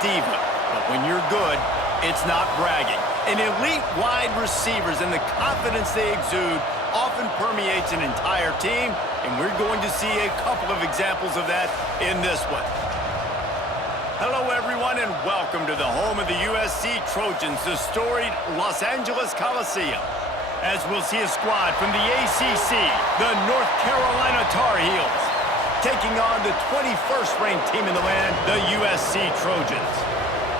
diva, but when you're good, it's not bragging. And elite wide receivers and the confidence they exude often permeates an entire team, and we're going to see a couple of examples of that in this one. Hello, everyone, and welcome to the home of the USC Trojans, the storied Los Angeles Coliseum. As we'll see a squad from the ACC, the North Carolina Tar Heels, taking on the 21st ranked team in the land, the USC Trojans.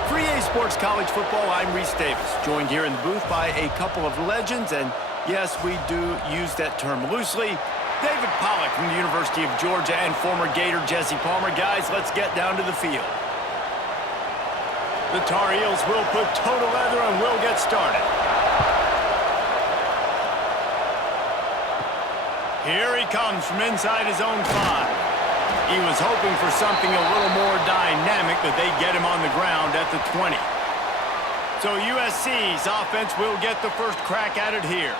For EA Sports College Football, I'm Reese Davis, joined here in the booth by a couple of legends, and yes, we do use that term loosely. David Pollack from the University of Georgia and former Gator Jesse Palmer. Guys, let's get down to the field. The Tar Heels will put toe to leather and we'll get started. Here he comes from inside his own 5. He was hoping for something a little more dynamic, but they get him on the ground at the 20. So USC's offense will get the first crack at it here.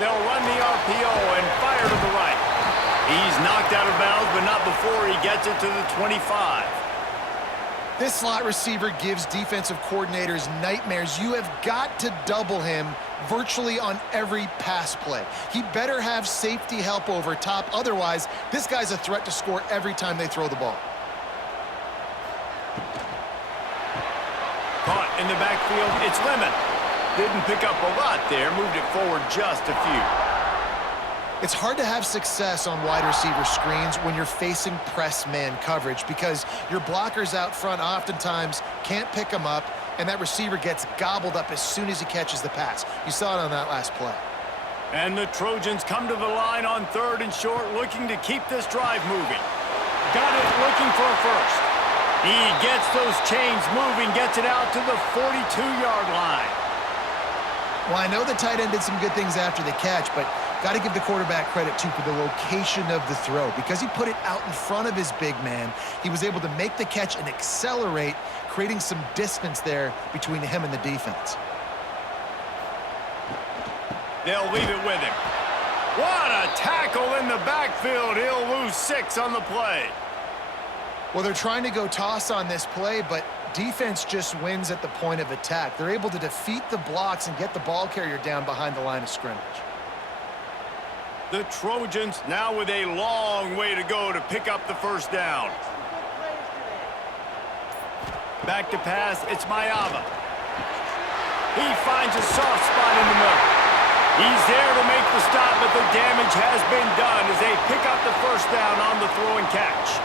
They'll run the RPO and fire to the right. He's knocked out of bounds, but not before he gets it to the 25. This slot receiver gives defensive coordinators nightmares. You have got to double him virtually on every pass play. He better have safety help over top. Otherwise, this guy's a threat to score every time they throw the ball. Caught in the backfield, it's Lemon. Didn't pick up a lot there, moved it forward just a few. It's hard to have success on wide receiver screens when you're facing press man coverage because your blockers out front oftentimes can't pick them up, and that receiver gets gobbled up as soon as he catches the pass. You saw it on that last play. And the Trojans come to the line on 3rd and short, looking to keep this drive moving. Got it, looking for a first. He gets those chains moving, gets it out to the 42-yard line. Well, I know the tight end did some good things after the catch, but got to give the quarterback credit, too, for the location of the throw. Because he put it out in front of his big man, he was able to make the catch and accelerate, creating some distance there between him and the defense. They'll leave it with him. What a tackle in the backfield. He'll lose 6 on the play. Well, they're trying to go toss on this play, but defense just wins at the point of attack. They're able to defeat the blocks and get the ball carrier down behind the line of scrimmage. The Trojans now with a long way to go to pick up the first down. Back to pass, it's Mayava. He finds a soft spot in the middle. He's there to make the stop, but the damage has been done as they pick up the first down on the throw and catch.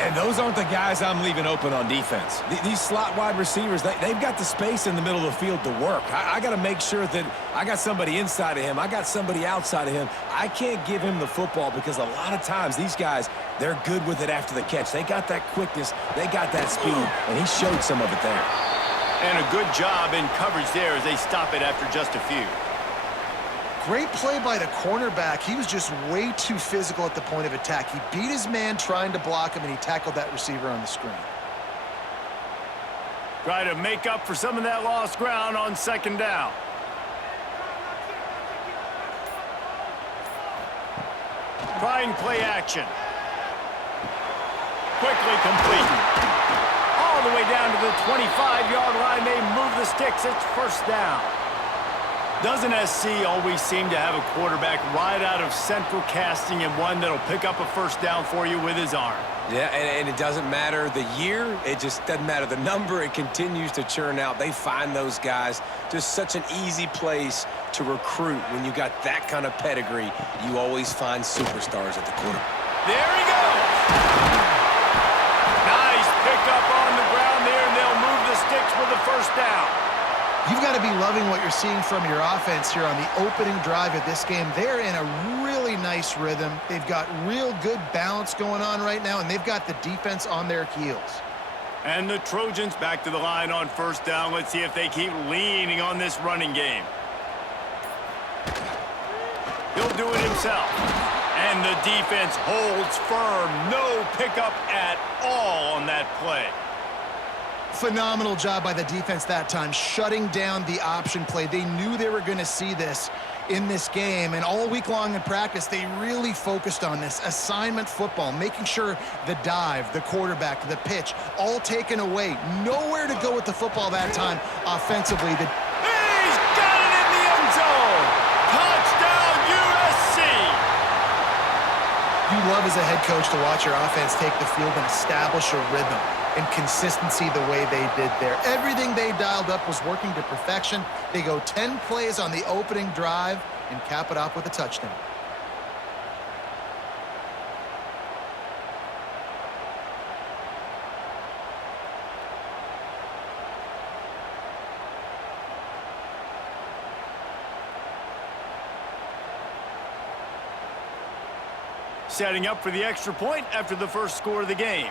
And those aren't the guys I'm leaving open on defense. These slot wide receivers, they've got the space in the middle of the field to work. I got to make sure that I got somebody inside of him. I got somebody outside of him. I can't give him the football because a lot of times these guys, they're good with it after the catch. They got that quickness. They got that speed, and he showed some of it there. And a good job in coverage there as they stop it after just a few. Great play by the cornerback. He was just way too physical at the point of attack. He beat his man trying to block him, and he tackled that receiver on the screen. Try to make up for some of that lost ground on 2nd down. Trying play action. Quickly complete. All the way down to the 25-yard line. They move the sticks. It's first down. Doesn't SC always seem to have a quarterback right out of central casting and one that'll pick up a first down for you with his arm? Yeah, and it doesn't matter the year. It just doesn't matter the number. It continues to churn out. They find those guys just such an easy place to recruit. When you got that kind of pedigree, you always find superstars at the quarter. There he goes. Nice pickup on the ground there, and they'll move the sticks with the first down. You've got to be loving what you're seeing from your offense here on the opening drive of this game. They're in a really nice rhythm. They've got real good balance going on right now, and they've got the defense on their heels. And the Trojans back to the line on first down. Let's see if they keep leaning on this running game. He'll do it himself. And the defense holds firm. No pickup at all on that play. Phenomenal job by the defense that time, shutting down the option play. They knew they were going to see this in this game, and all week long in practice, they really focused on this assignment football, making sure the dive, the quarterback, the pitch, all taken away. Nowhere to go with the football that time offensively. He's got it in the end zone! Touchdown, USC! You love as a head coach to watch your offense take the field and establish a rhythm and consistency the way they did there. Everything they dialed up was working to perfection. They go 10 plays on the opening drive and cap it off with a touchdown. Setting up for the extra point after the first score of the game.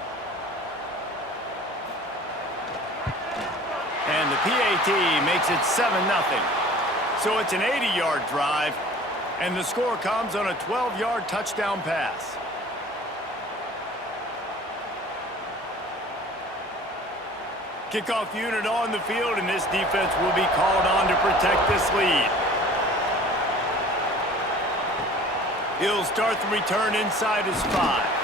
And the PAT makes it 7-0. So it's an 80-yard drive, and the score comes on a 12-yard touchdown pass. Kickoff unit on the field, and this defense will be called on to protect this lead. He'll start the return inside his 5.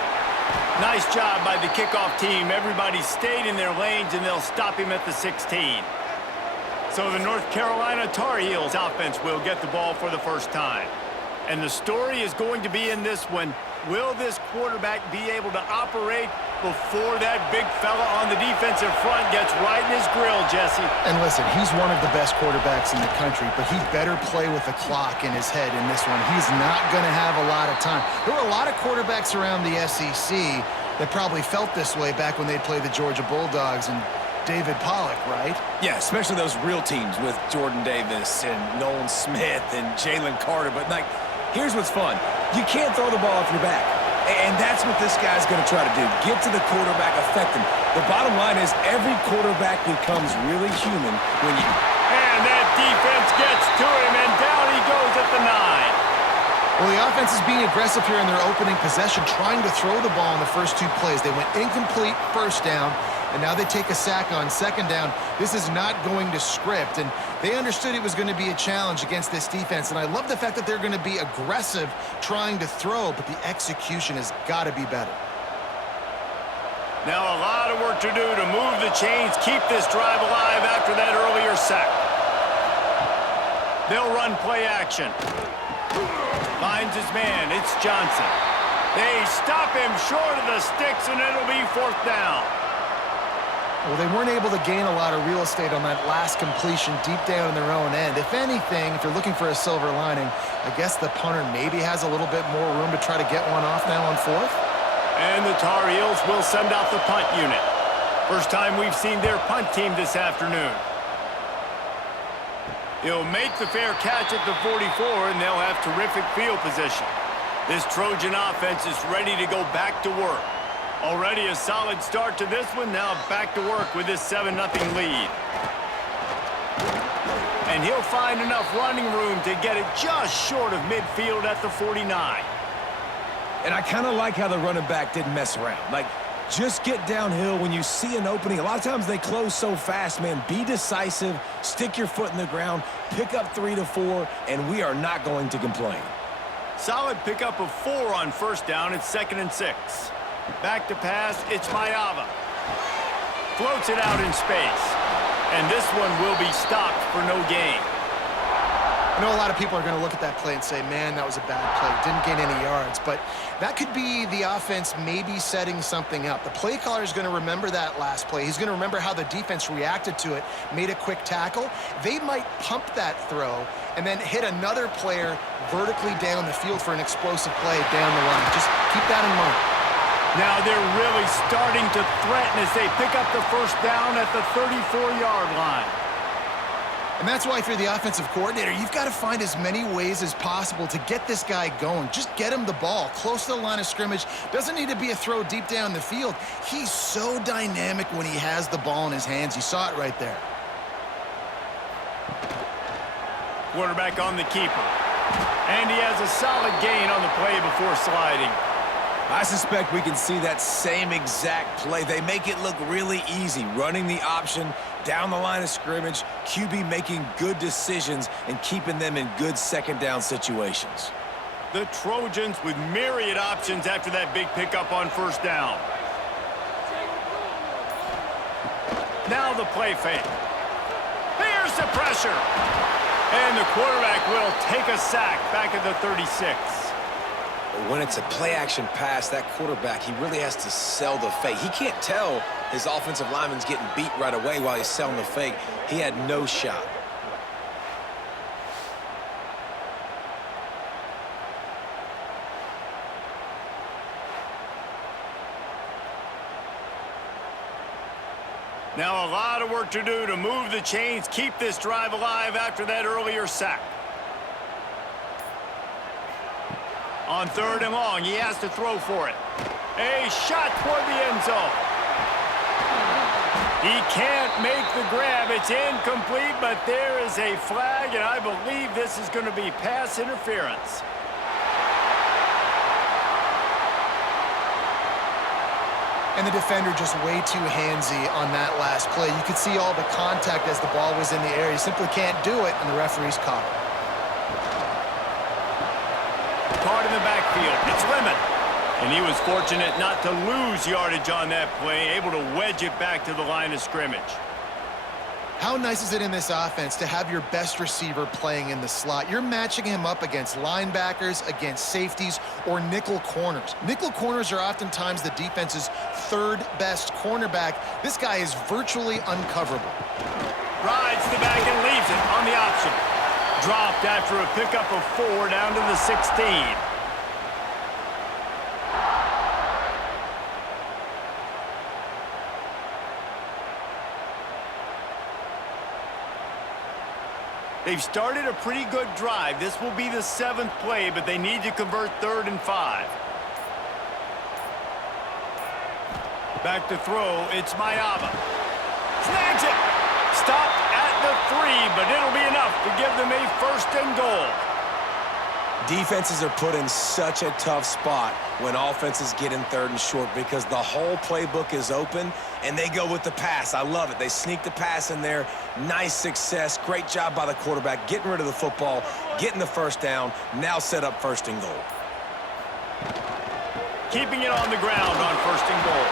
Nice job by the kickoff team. Everybody stayed in their lanes, and they'll stop him at the 16. So the North Carolina Tar Heels offense will get the ball for the first time. And the story is going to be in this one. Will this quarterback be able to operate before that big fella on the defensive front gets right in his grill, Jesse? And listen, he's one of the best quarterbacks in the country, but he better play with the clock in his head in this one. He's not going to have a lot of time. There were a lot of quarterbacks around the SEC that probably felt this way back when they played the Georgia Bulldogs and David Pollock, right? Yeah, especially those real teams with Jordan Davis and Nolan Smith and Jalen Carter. But, like, here's what's fun. You can't throw the ball off your back. And that's what this guy's going to try to do. Get to the quarterback, affect him. The bottom line is every quarterback becomes really human when you... And that defense gets to him, and down he goes at the 9. Well, the offense is being aggressive here in their opening possession, trying to throw the ball in the first 2 plays. They went incomplete first down, and now they take a sack on second down. This is not going to script, and they understood it was going to be a challenge against this defense, and I love the fact that they're going to be aggressive trying to throw, but the execution has got to be better. Now a lot of work to do to move the chains, keep this drive alive after that earlier sack. They'll run play action. Finds his man. It's Johnson. They stop him short of the sticks, and it'll be 4th down. Well, they weren't able to gain a lot of real estate on that last completion deep down in their own end. If anything, if you're looking for a silver lining, I guess the punter maybe has a little bit more room to try to get one off now on 4th. And the Tar Heels will send out the punt unit. First time we've seen their punt team this afternoon. He'll make the fair catch at the 44, and they'll have terrific field position. This Trojan offense is ready to go back to work. Already a solid start to this one. Now back to work with this 7-0 lead. And he'll find enough running room to get it just short of midfield at the 49. And I kind of like how the running back didn't mess around. Like, just get downhill when you see an opening. A lot of times they close so fast, man. Be decisive, stick your foot in the ground, pick up 3 to 4, and we are not going to complain. Solid pickup of 4 on first down. It's 2nd and 6. Back to pass, it's Mayava. Floats it out in space. And this one will be stopped for no gain. I know a lot of people are going to look at that play and say, man, that was a bad play. Didn't gain any yards. But that could be the offense maybe setting something up. The play caller is going to remember that last play. He's going to remember how the defense reacted to it, made a quick tackle. They might pump that throw and then hit another player vertically down the field for an explosive play down the line. Just keep that in mind. Now they're really starting to threaten as they pick up the first down at the 34-yard line. And that's why if you're the offensive coordinator, you've got to find as many ways as possible to get this guy going. Just get him the ball close to the line of scrimmage. Doesn't need to be a throw deep down the field. He's so dynamic when he has the ball in his hands. You saw it right there. Quarterback on the keeper. And he has a solid gain on the play before sliding. I suspect we can see that same exact play. They make it look really easy, running the option down the line of scrimmage, QB making good decisions and keeping them in good second down situations. The Trojans with myriad options after that big pickup on first down. Now the play fake. Here's the pressure. And the quarterback will take a sack back at the 36. When it's a play-action pass, that quarterback, he really has to sell the fake. He can't tell his offensive lineman's getting beat right away while he's selling the fake. He had no shot. Now a lot of work to do to move the chains, keep this drive alive after that earlier sack. On 3rd and long, he has to throw for it. A shot toward the end zone. He can't make the grab. It's incomplete, but there is a flag, and I believe this is going to be pass interference. And the defender just way too handsy on that last play. You could see all the contact as the ball was in the air. He simply can't do it, and the referee's caught it. Caught in the backfield. It's Lemon. And he was fortunate not to lose yardage on that play, able to wedge it back to the line of scrimmage. How nice is it in this offense to have your best receiver playing in the slot? You're matching him up against linebackers, against safeties, or nickel corners. Nickel corners are oftentimes the defense's 3rd best cornerback. This guy is virtually uncoverable. Rides the back and leaves it on the option. Dropped after a pickup of 4 down to the 16. They've started a pretty good drive. This will be the 7th play, but they need to convert 3rd and 5. Back to throw, it's Mayaba. Snags it! Stopped at the 3, but it'll be enough to give them a 1st and goal. Defenses are put in such a tough spot when offenses get in 3rd and short because the whole playbook is open and they go with the pass. I love it. They sneak the pass in there. Nice success. Great job by the quarterback getting rid of the football, getting the 1st down, now set up 1st and goal. Keeping it on the ground on 1st and goal.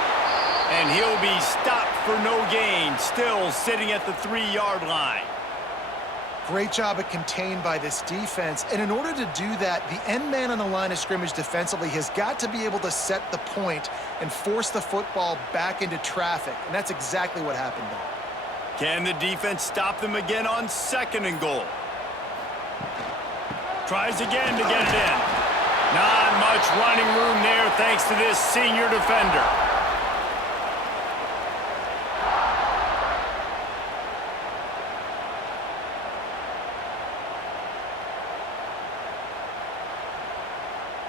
And he'll be stopped for no gain, still sitting at the 3-yard line. Great job at contained by this defense. And in order to do that, the end man on the line of scrimmage defensively has got to be able to set the point and force the football back into traffic. And that's exactly what happened there. Can the defense stop them again on 2nd and goal? Tries again to get it in. Not much running room there thanks to this senior defender.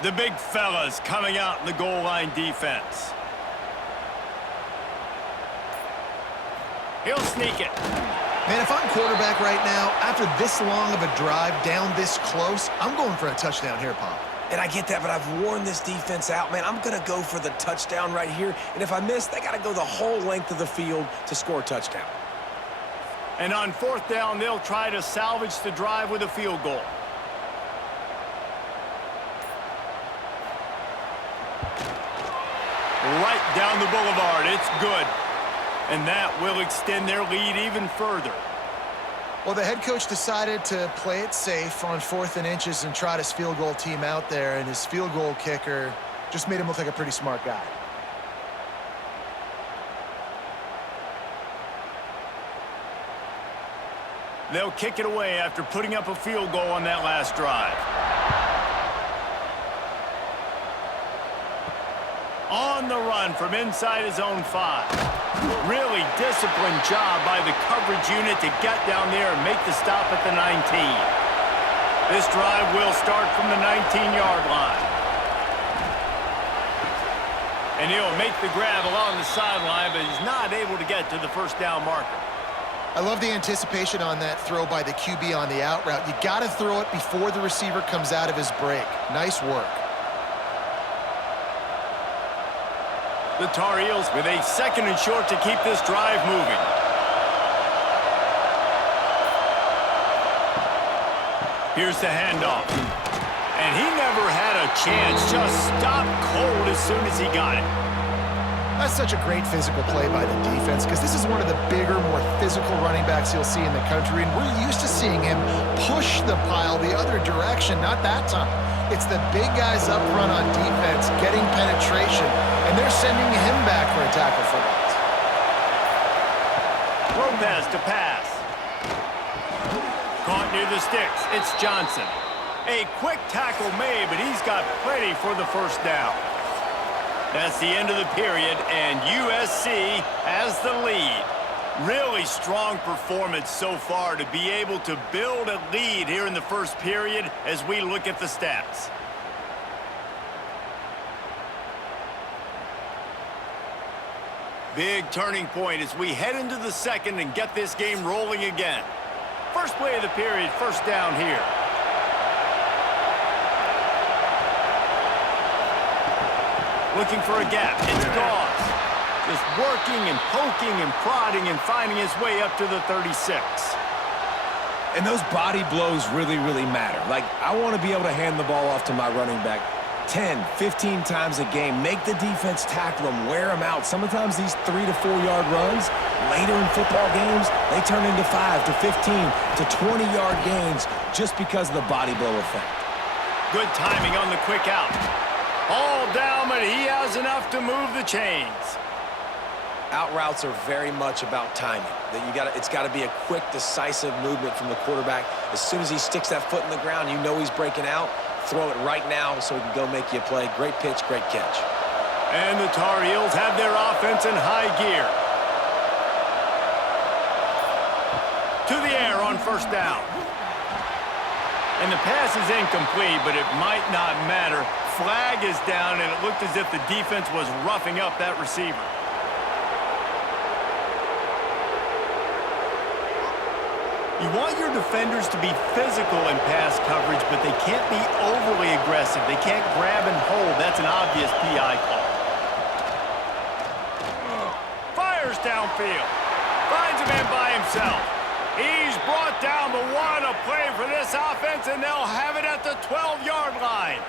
The big fellas coming out in the goal line defense. He'll sneak it. Man, if I'm quarterback right now, after this long of a drive down this close, I'm going for a touchdown here, Pop. And I get that, but I've worn this defense out, man. I'm going to go for the touchdown right here. And if I miss, they got to go the whole length of the field to score a touchdown. And on 4th down, they'll try to salvage the drive with a field goal. Right down the boulevard. It's good. And that will extend their lead even further. Well, the head coach decided to play it safe on 4th and inches and trot his field goal team out there, and his field goal kicker just made him look like a pretty smart guy. They'll kick it away after putting up a field goal on that last drive. On the run from inside his own 5. Really disciplined job by the coverage unit to get down there and make the stop at the 19. This drive will start from the 19-yard line. And he'll make the grab along the sideline, but he's not able to get to the 1st down marker. I love the anticipation on that throw by the QB on the out route. You got to throw it before the receiver comes out of his break. Nice work. The Tar Heels with a 2nd and short to keep this drive moving. Here's the handoff. And he never had a chance. Just stopped cold as soon as he got it. That's such a great physical play by the defense because this is one of the bigger, more physical running backs you'll see in the country, and we're used to seeing him push the pile the other direction. Not that time. It's the big guys up front on defense getting penetration, and they're sending him back for a tackle for loss. Lopez to pass. Caught near the sticks. It's Johnson. A quick tackle made, but he's got plenty for the first down. That's the end of the period, and USC has the lead. Really strong performance so far to be able to build a lead here in the first period as we look at the stats. Big turning point as we head into the second and get this game rolling again. First play of the period, first down here. Looking for a gap. It's Dawes. Just working and poking and prodding and finding his way up to the 36. And those body blows really, really matter. Like, I want to be able to hand the ball off to my running back 10, 15 times a game. Make the defense tackle them, wear them out. Sometimes these 3 to 4 yard runs, later in football games, they turn into 5 to 15 to 20 yard gains just because of the body blow effect. Good timing on the quick out. All down, but he has enough to move the chains. Out routes are very much about timing. It's got to be a quick, decisive movement from the quarterback. As soon as he sticks that foot in the ground, you know he's breaking out. Throw it right now so he can go make you a play. Great pitch, great catch. And the Tar Heels have their offense in high gear. To the air on first down. And the pass is incomplete, but it might not matter. Flag is down, and it looked as if the defense was roughing up that receiver. You want your defenders to be physical in pass coverage, but they can't be overly aggressive. They can't grab and hold. That's an obvious PI call. Fires downfield. Finds a man by himself. He's brought down, but what a play for this offense, and they'll have it at the 12-yard line.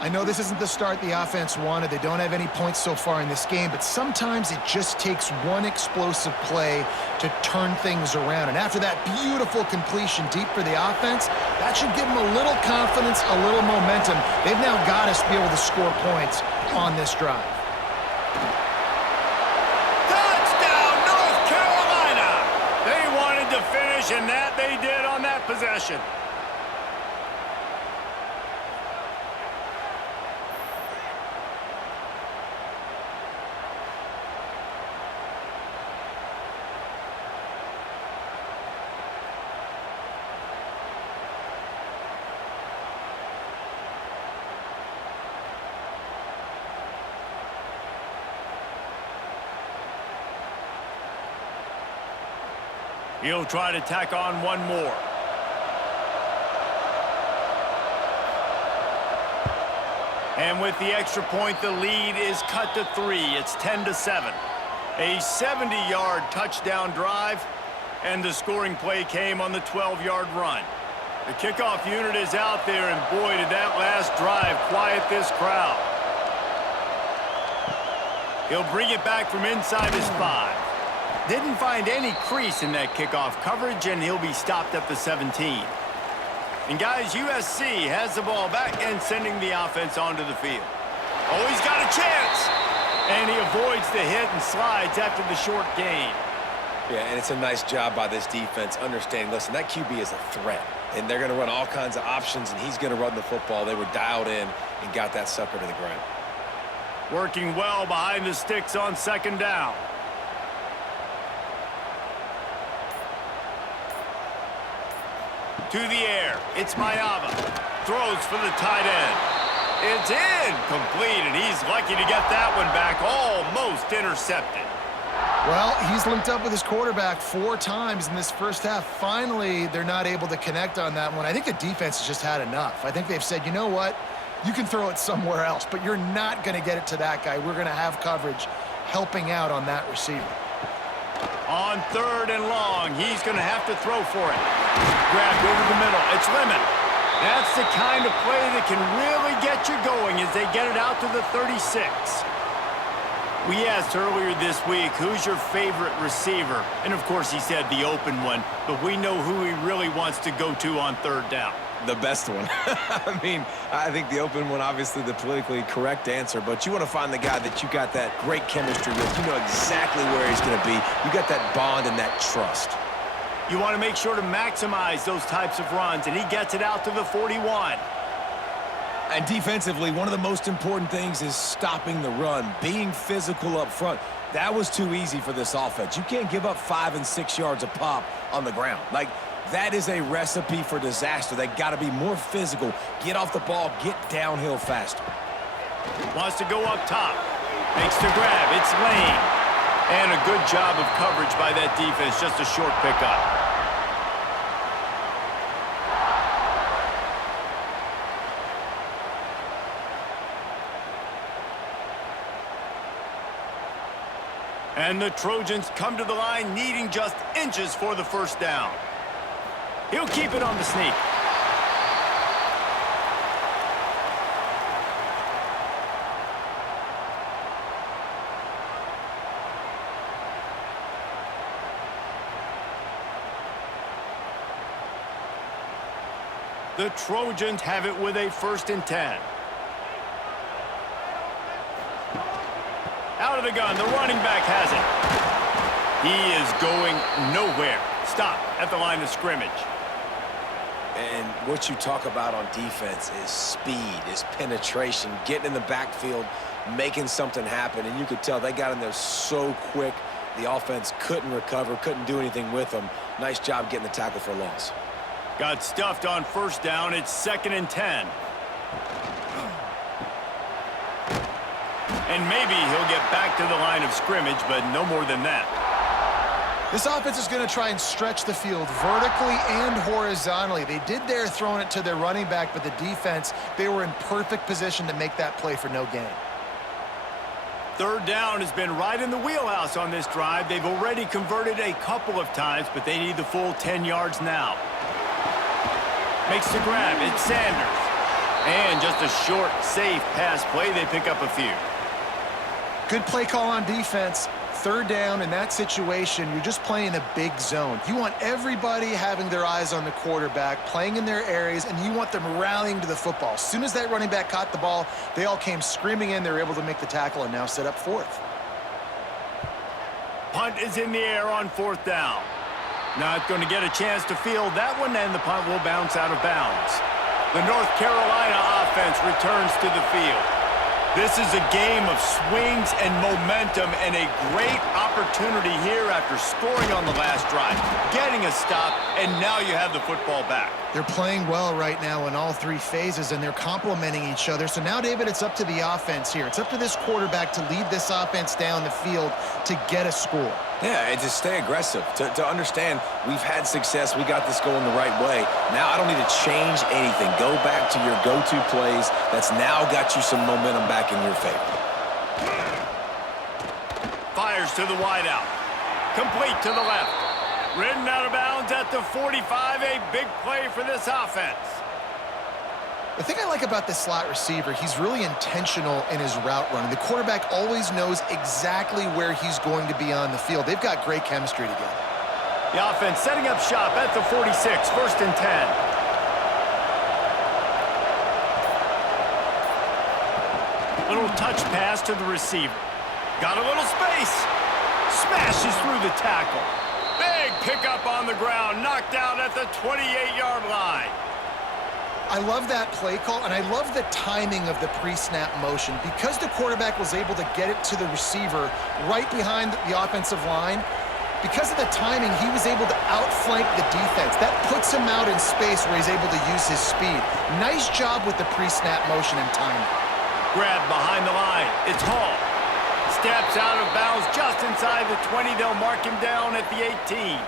I know this isn't the start the offense wanted. They don't have any points so far in this game, but sometimes it just takes one explosive play to turn things around. And after that beautiful completion deep for the offense, that should give them a little confidence, a little momentum. They've now got us to be able to score points on this drive. Touchdown, North Carolina! They wanted to finish, and that they did on that possession. He'll try to tack on one more. And with the extra point, the lead is cut to 3. It's 10-7. A 70-yard touchdown drive, and the scoring play came on the 12-yard run. The kickoff unit is out there, and boy, did that last drive quiet this crowd. He'll bring it back from inside his 5. Didn't find any crease in that kickoff coverage, and he'll be stopped at the 17. And guys, USC has the ball back and sending the offense onto the field. Oh, he's got a chance! And he avoids the hit and slides after the short gain. Yeah, and it's a nice job by this defense understanding, listen, that QB is a threat. And they're going to run all kinds of options, and he's going to run the football. They were dialed in and got that sucker to the ground. Working well behind the sticks on second down. To the air, it's Mayava. Throws for the tight end. It's incomplete, and he's lucky to get that one back, almost intercepted. Well, he's linked up with his quarterback 4 times in this first half. Finally, they're not able to connect on that one. I think the defense has just had enough. I think they've said, you know what? You can throw it somewhere else, but you're not going to get it to that guy. We're going to have coverage helping out on that receiver. On 3rd and long, he's going to have to throw for it. Grabbed over the middle. It's Lemon. That's the kind of play that can really get you going as they get it out to the 36. We asked earlier this week, who's your favorite receiver? And, of course, he said the open one, but we know who he really wants to go to on 3rd down. The best one. I mean, I think the open one, obviously the politically correct answer, but you want to find the guy that you got that great chemistry with. You know exactly where he's going to be. You got that bond and that trust. You want to make sure to maximize those types of runs, and he gets it out to the 41. And defensively, one of the most important things is stopping the run, being physical up front. That was too easy for this offense. You can't give up 5 and 6 yards a pop on the ground. Like, that is a recipe for disaster. They got to be more physical, get off the ball, get downhill faster. Wants to go up top. Makes the grab. It's Lane. And a good job of coverage by that defense. Just a short pickup. And the Trojans come to the line needing just inches for the first down. He'll keep it on the sneak. The Trojans have it with a 1st and 10. Out of the gun, the running back has it. He is going nowhere. Stop at the line of scrimmage. And what you talk about on defense is speed, is penetration, getting in the backfield, making something happen. And you could tell they got in there so quick, the offense couldn't recover, couldn't do anything with them. Nice job getting the tackle for a loss. Got stuffed on 1st down. It's 2nd and 10. And maybe he'll get back to the line of scrimmage, but no more than that. This offense is going to try and stretch the field vertically and horizontally. They did there throwing it to their running back, but the defense, they were in perfect position to make that play for no gain. 3rd down has been right in the wheelhouse on this drive. They've already converted a couple of times, but they need the full 10 yards now. Makes the grab. It's Sanders. And just a short, safe pass play. They pick up a few. Good play call on defense. 3rd down in that situation, you're just playing a big zone. You want everybody having their eyes on the quarterback, playing in their areas, and you want them rallying to the football. As soon as that running back caught the ball, they all came screaming in. They were able to make the tackle and now set up 4th. Punt is in the air on 4th down. Not going to get a chance to field that one, and the punt will bounce out of bounds. The North Carolina offense returns to the field. This is a game of swings and momentum and a great opportunity here after scoring on the last drive, getting a stop, and now you have the football back. They're playing well right now in all 3 phases, and they're complementing each other. So now, David, it's up to the offense here. It's up to this quarterback to lead this offense down the field to get a score. Yeah, and to stay aggressive, to understand we've had success, we got this going the right way. Now I don't need to change anything. Go back to your go-to plays. That's now got you some momentum back in your favor. Fires to the wideout. Complete to the left. Ridden out of bounds at the 45. A big play for this offense. The thing I like about this slot receiver, he's really intentional in his route running. The quarterback always knows exactly where he's going to be on the field. They've got great chemistry together. The offense setting up shop at the 46, 1st and 10. Little touch pass to the receiver. Got a little space. Smashes through the tackle. Big pickup on the ground. Knocked out at the 28-yard line. I love that play call, and I love the timing of the pre-snap motion. Because the quarterback was able to get it to the receiver right behind the offensive line, because of the timing, he was able to outflank the defense. That puts him out in space where he's able to use his speed. Nice job with the pre-snap motion and timing. Grab behind the line. It's Hall. steps out of bounds just inside the 20. They'll mark him down at the 18.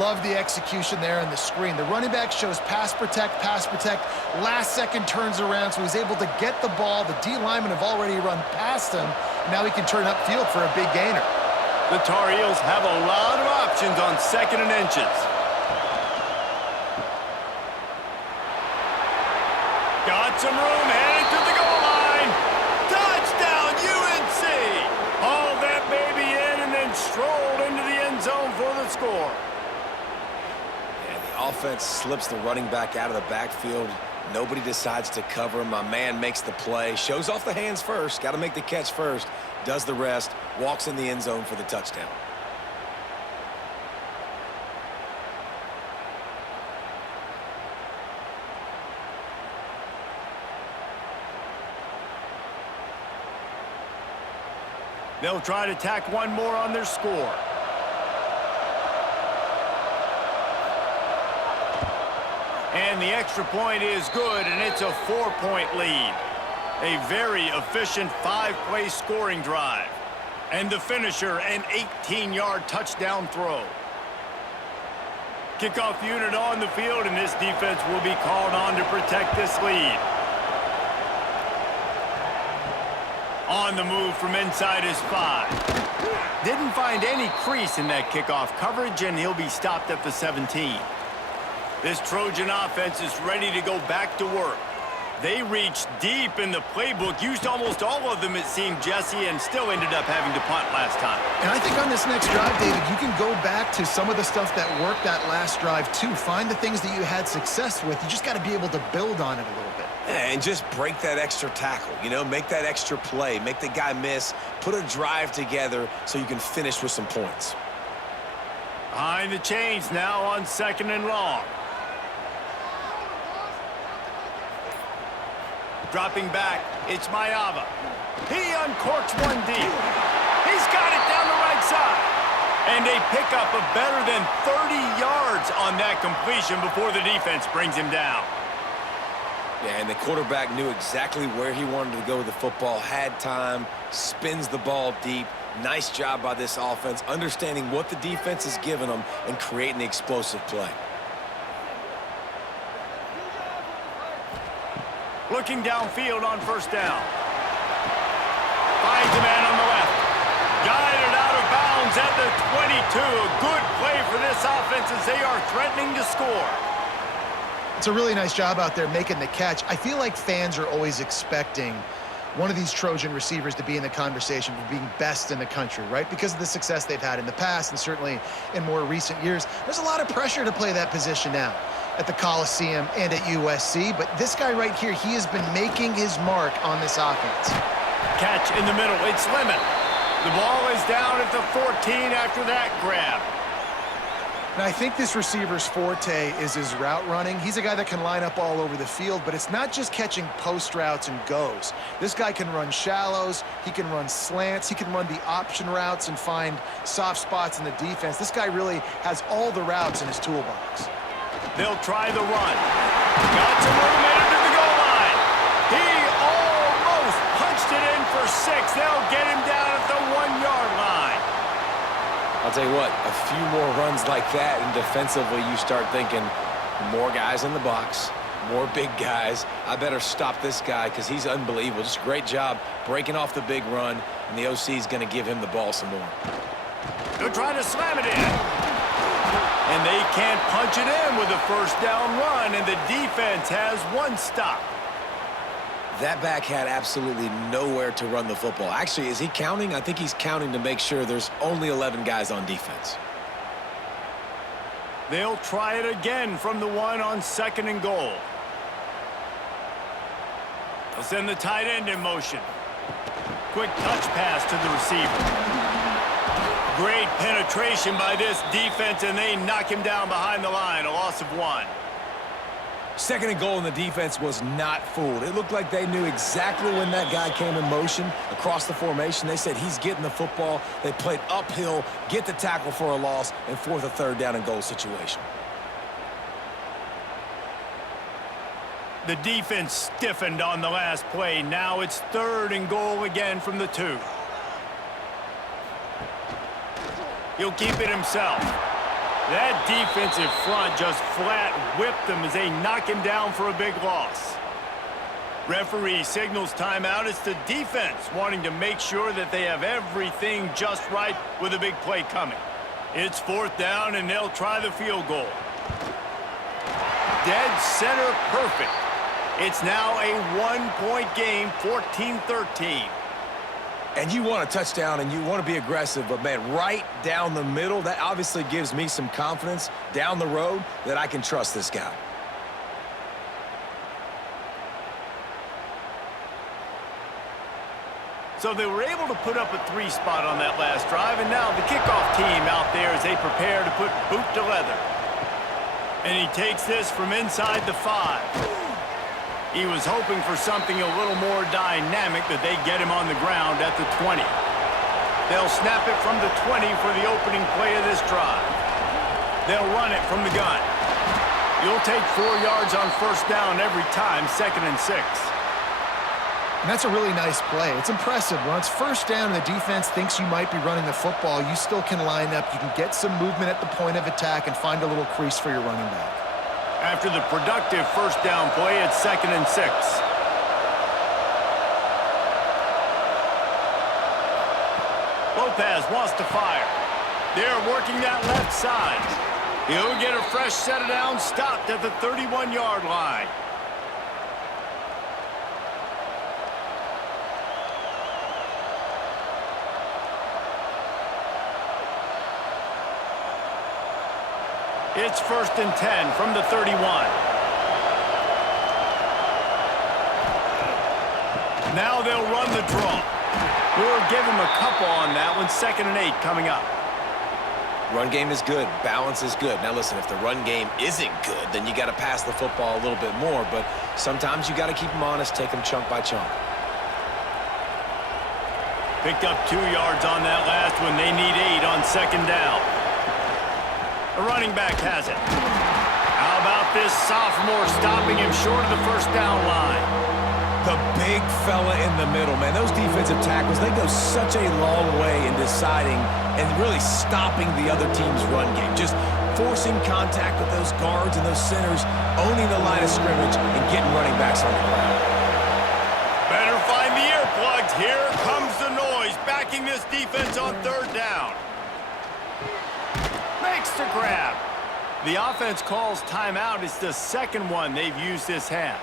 Love the execution there on the screen. The running back shows pass protect, last second turns around, so he's able to get the ball. The D linemen have already run past him. Now he can turn upfield for a big gainer. The Tar Heels have a lot of options on 2nd and inches. Got some room, headed to the goal line. Touchdown, UNC! Hauled that baby in and then strolled into the end zone for the score. Offense slips the running back out of the backfield. Nobody decides to cover him. My man makes the play, shows off the hands first, got to make the catch first, does the rest, walks in the end zone for the touchdown. They'll try to tack one more on their score. And the extra point is good, and it's a 4-point lead. A very efficient 5-play scoring drive. And the finisher, an 18-yard touchdown throw. Kickoff unit on the field, and this defense will be called on to protect this lead. On the move from inside his 5. Didn't find any crease in that kickoff coverage, and he'll be stopped at the 17. This Trojan offense is ready to go back to work. They reached deep in the playbook, used almost all of them, it seemed, Jesse, and still ended up having to punt last time. And I think on this next drive, David, you can go back to some of the stuff that worked that last drive, too. Find the things that you had success with. You just got to be able to build on it a little bit. And just break that extra tackle, make that extra play, make the guy miss, put a drive together so you can finish with some points. Behind the chains now on 2nd and long. Dropping back, it's Mayava. He uncorks one deep. He's got it down the right side. And a pickup of better than 30 yards on that completion before the defense brings him down. Yeah, and the quarterback knew exactly where he wanted to go with the football, had time, spins the ball deep. Nice job by this offense, understanding what the defense is giving them and creating the explosive play. Looking downfield on 1st down. Finds a man on the left. Guided out of bounds at the 22. A good play for this offense as they are threatening to score. It's a really nice job out there making the catch. I feel like fans are always expecting one of these Trojan receivers to be in the conversation for being best in the country, right? Because of the success they've had in the past and certainly in more recent years. There's a lot of pressure to play that position now at the Coliseum and at USC, but this guy right here, he has been making his mark on this offense. Catch in the middle, it's Lemon. The ball is down at the 14 after that grab. Now, I think this receiver's forte is his route running. He's a guy that can line up all over the field, but it's not just catching post routes and goes. This guy can run shallows, he can run slants, he can run the option routes and find soft spots in the defense. This guy really has all the routes in his toolbox. They'll try the run. Got some room into the goal line. He almost punched it in for 6. They'll get him down at the 1-yard line. I'll tell you what, a few more runs like that, and defensively you start thinking, more guys in the box, more big guys. I better stop this guy because he's unbelievable. Just a great job breaking off the big run, and the OC is going to give him the ball some more. They'll try to slam it in. And they can't punch it in with a 1st down run, and the defense has 1 stop. That back had absolutely nowhere to run the football. Actually, is he counting? I think he's counting to make sure there's only 11 guys on defense. They'll try it again from the 1 on 2nd and goal. They'll send the tight end in motion. Quick touch pass to the receiver. Great penetration by this defense, and they knock him down behind the line, a loss of 1. 2nd and goal, and the defense was not fooled. It looked like they knew exactly when that guy came in motion across the formation. They said he's getting the football. They played uphill, get the tackle for a loss, and force a 3rd down and goal situation. The defense stiffened on the last play. Now it's 3rd and goal again from the 2. He'll keep it himself. That defensive front just flat whipped them as they knock him down for a big loss. Referee signals timeout. It's the defense wanting to make sure that they have everything just right with a big play coming. It's 4th down, and they'll try the field goal. Dead center perfect. It's now a 1-point game, 14-13. And you want a touchdown, and you want to be aggressive, but, man, right down the middle, that obviously gives me some confidence down the road that I can trust this guy. So they were able to put up a 3 spot on that last drive, and now the kickoff team out there as they prepare to put boot to leather. And he takes this from inside the 5. He was hoping for something a little more dynamic, that they get him on the ground at the 20. They'll snap it from the 20 for the opening play of this drive. They'll run it from the gun. You'll take 4 yards on 1st down every time, 2nd and 6. And that's a really nice play. It's impressive. When it's 1st down and the defense thinks you might be running the football, you still can line up. You can get some movement at the point of attack and find a little crease for your running back. After the productive 1st down play, it's 2nd and 6. Lopez wants to fire. They're working that left side. He'll get a fresh set of downs, stopped at the 31-yard line. It's 1st and 10 from the 31. Now they'll run the draw. We'll give him a couple on that one. 2nd and 8 coming up. Run game is good. Balance is good. Now, listen, if the run game isn't good, then you got to pass the football a little bit more. But sometimes you got to keep them honest, take them chunk by chunk. Picked up 2 yards on that last one. They need 8 on 2nd down. The running back has it. How about this sophomore stopping him short of the 1st down line? The big fella in the middle, man. Those defensive tackles, they go such a long way in deciding and really stopping the other team's run game. Just forcing contact with those guards and those centers, owning the line of scrimmage, and getting running backs on the ground. Better find the earplugs. Here comes the noise, backing this defense on 3rd down. Makes the grab. The offense calls timeout. It's the 2nd one they've used this half.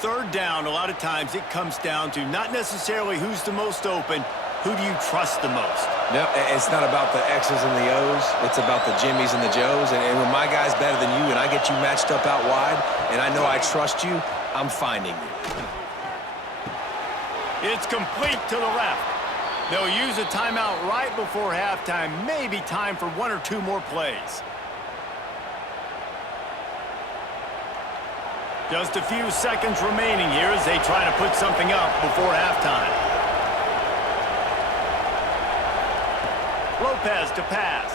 3rd down, a lot of times it comes down to not necessarily who's the most open, who do you trust the most? No, it's not about the X's and the O's. It's about the Jimmies and the Joes. And when my guy's better than you and I get you matched up out wide and I know I trust you, I'm finding you. It's complete to the left. They'll use a timeout right before halftime. Maybe time for 1 or 2 more plays. Just a few seconds remaining here as they try to put something up before halftime. Lopez to pass.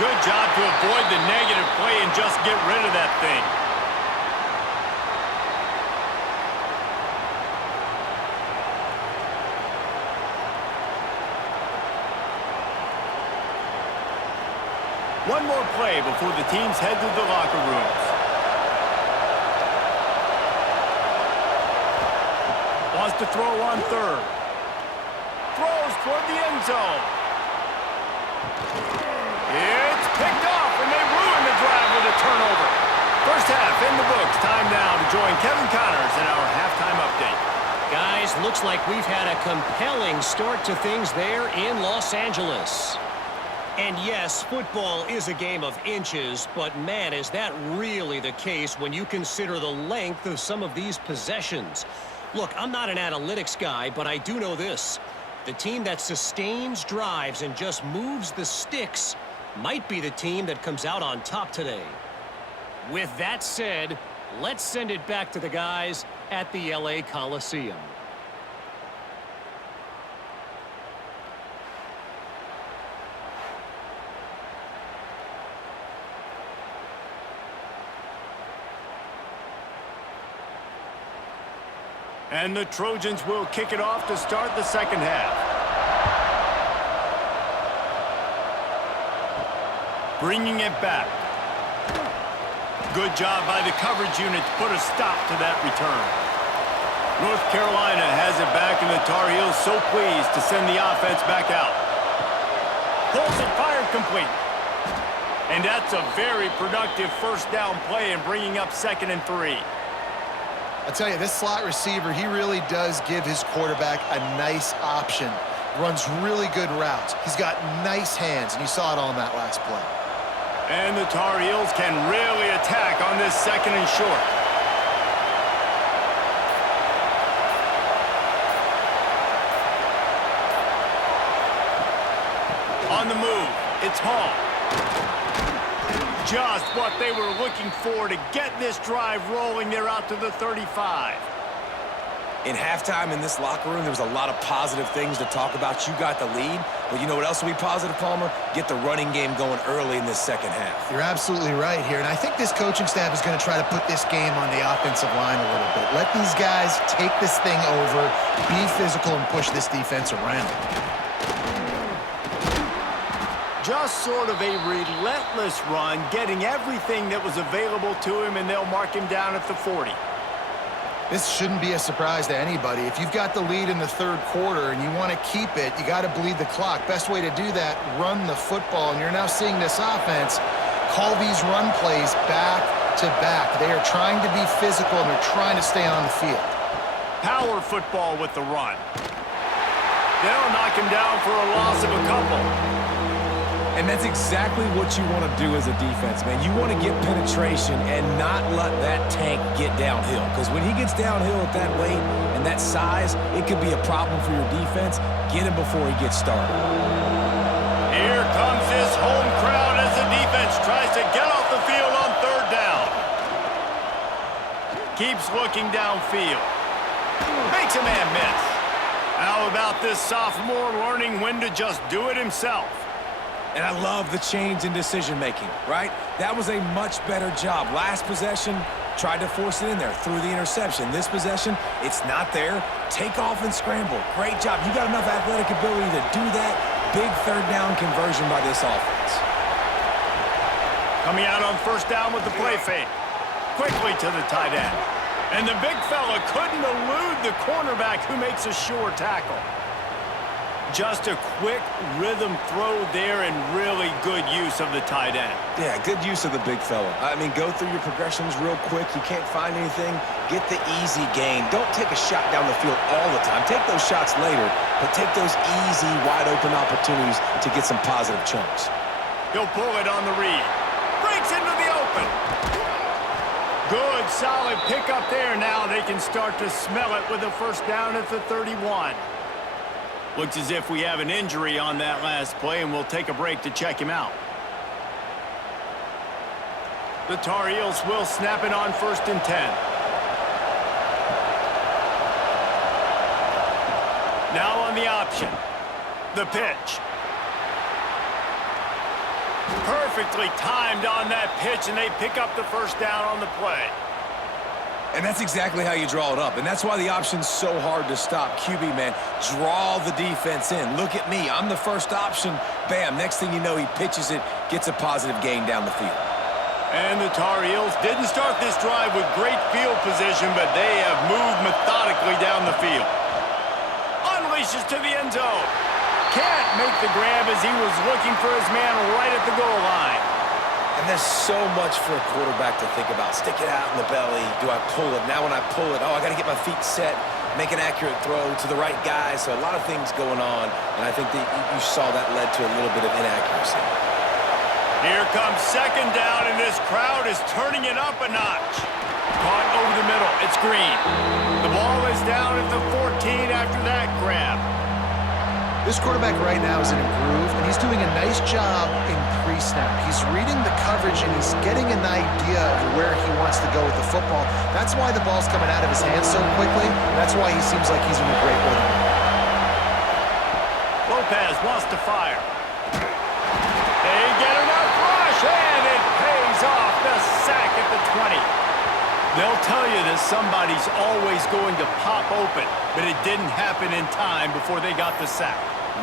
Good job to avoid the negative play and just get rid of that thing. One more play before the teams head to the locker rooms. Wants to throw on 3rd. Throws toward the end zone. It's picked off, and they ruin the drive with a turnover. 1st half in the books. Time now to join Kevin Connors in our halftime update. Guys, looks like we've had a compelling start to things there in Los Angeles. And yes, football is a game of inches, but man, is that really the case when you consider the length of some of these possessions. Look, I'm not an analytics guy, but I do know this. The team that sustains drives and just moves the sticks might be the team that comes out on top today. With that said, let's send it back to the guys at the LA Coliseum. And the Trojans will kick it off to start the 2nd half. bringing it back. Good job by the coverage unit to put a stop to that return. North Carolina has it back, and the Tar Heels so pleased to send the offense back out. Pulls it, fired complete. And that's a very productive first down play and bringing up 2nd and 3. I tell you, this slot receiver, he really does give his quarterback a nice option. Runs really good routes. He's got nice hands, and you saw it on that last play. And the Tar Heels can really attack on this 2nd and short. On the move, it's Hall. Just what they were looking for to get this drive rolling. They're out to the 35. In halftime in this locker room, there was a lot of positive things to talk about. You got the lead, but you know what else will be positive, Palmer? Get the running game going early in this second half. You're absolutely right here, and I think this coaching staff is going to try to put this game on the offensive line a little bit. Let these guys take this thing over, be physical, and push this defense around. Just sort of a relentless run, getting everything that was available to him, and they'll mark him down at the 40. This shouldn't be a surprise to anybody. If you've got the lead in the 3rd quarter and you want to keep it, you got to bleed the clock. Best way to do that, run the football. And you're now seeing this offense call these run plays back to back. They are trying to be physical, and they're trying to stay on the field. Power football with the run. They'll knock him down for a loss of a couple. And that's exactly what you want to do as a defense, man. You want to get penetration and not let that tank get downhill. Because when he gets downhill at that weight and that size, it could be a problem for your defense. Get him before he gets started. Here comes this home crowd as the defense tries to get off the field on 3rd down. Keeps looking downfield. Makes a man miss. How about this sophomore learning when to just do it himself? And I love the change in decision-making, right? That was a much better job. Last possession, tried to force it in there, threw the interception. This possession, it's not there. Take off and scramble. Great job. You got enough athletic ability to do that. Big 3rd down conversion by this offense. Coming out on 1st down with the play fake. Quickly to the tight end. And the big fella couldn't elude the cornerback who makes a sure tackle. Just a quick rhythm throw there and really good use of the tight end. Yeah, good use of the big fella. I mean, go through your progressions real quick. You can't find anything. Get the easy gain. Don't take a shot down the field all the time. Take those shots later, but take those easy, wide-open opportunities to get some positive chunks. He'll pull it on the read. Breaks into the open. Good, solid pickup there. Now they can start to smell it with a 1st down at the 31. Looks as if we have an injury on that last play, and we'll take a break to check him out. The Tar Heels will snap it on 1st and 10. Now on the option. The pitch. Perfectly timed on that pitch, and they pick up the 1st down on the play. And that's exactly how you draw it up. And that's why the option's so hard to stop. QB, man, draw the defense in. Look at me. I'm the first option. Bam. Next thing you know, he pitches it, gets a positive gain down the field. And the Tar Heels didn't start this drive with great field position, but they have moved methodically down the field. Unleashes to the end zone. Can't make the grab as he was looking for his man right at the goal line. And there's so much for a quarterback to think about. Stick it out in the belly. Do I pull it? Now when I pull it, I got to get my feet set, make an accurate throw to the right guy. So a lot of things going on, and I think that you saw that led to a little bit of inaccuracy. Here comes 2nd down, and this crowd is turning it up a notch. Caught over the middle. It's Green. The ball is down at the 14 after that grab. This quarterback right now is in a groove, and he's doing a nice job in pre-snap. He's reading the coverage, and he's getting an idea of where he wants to go with the football. That's why the ball's coming out of his hands so quickly. That's why he seems like he's in a great rhythm. Lopez wants to fire. They get enough rush, and it pays off the sack at the 20. They'll tell you that somebody's always going to pop open, but it didn't happen in time before they got the sack.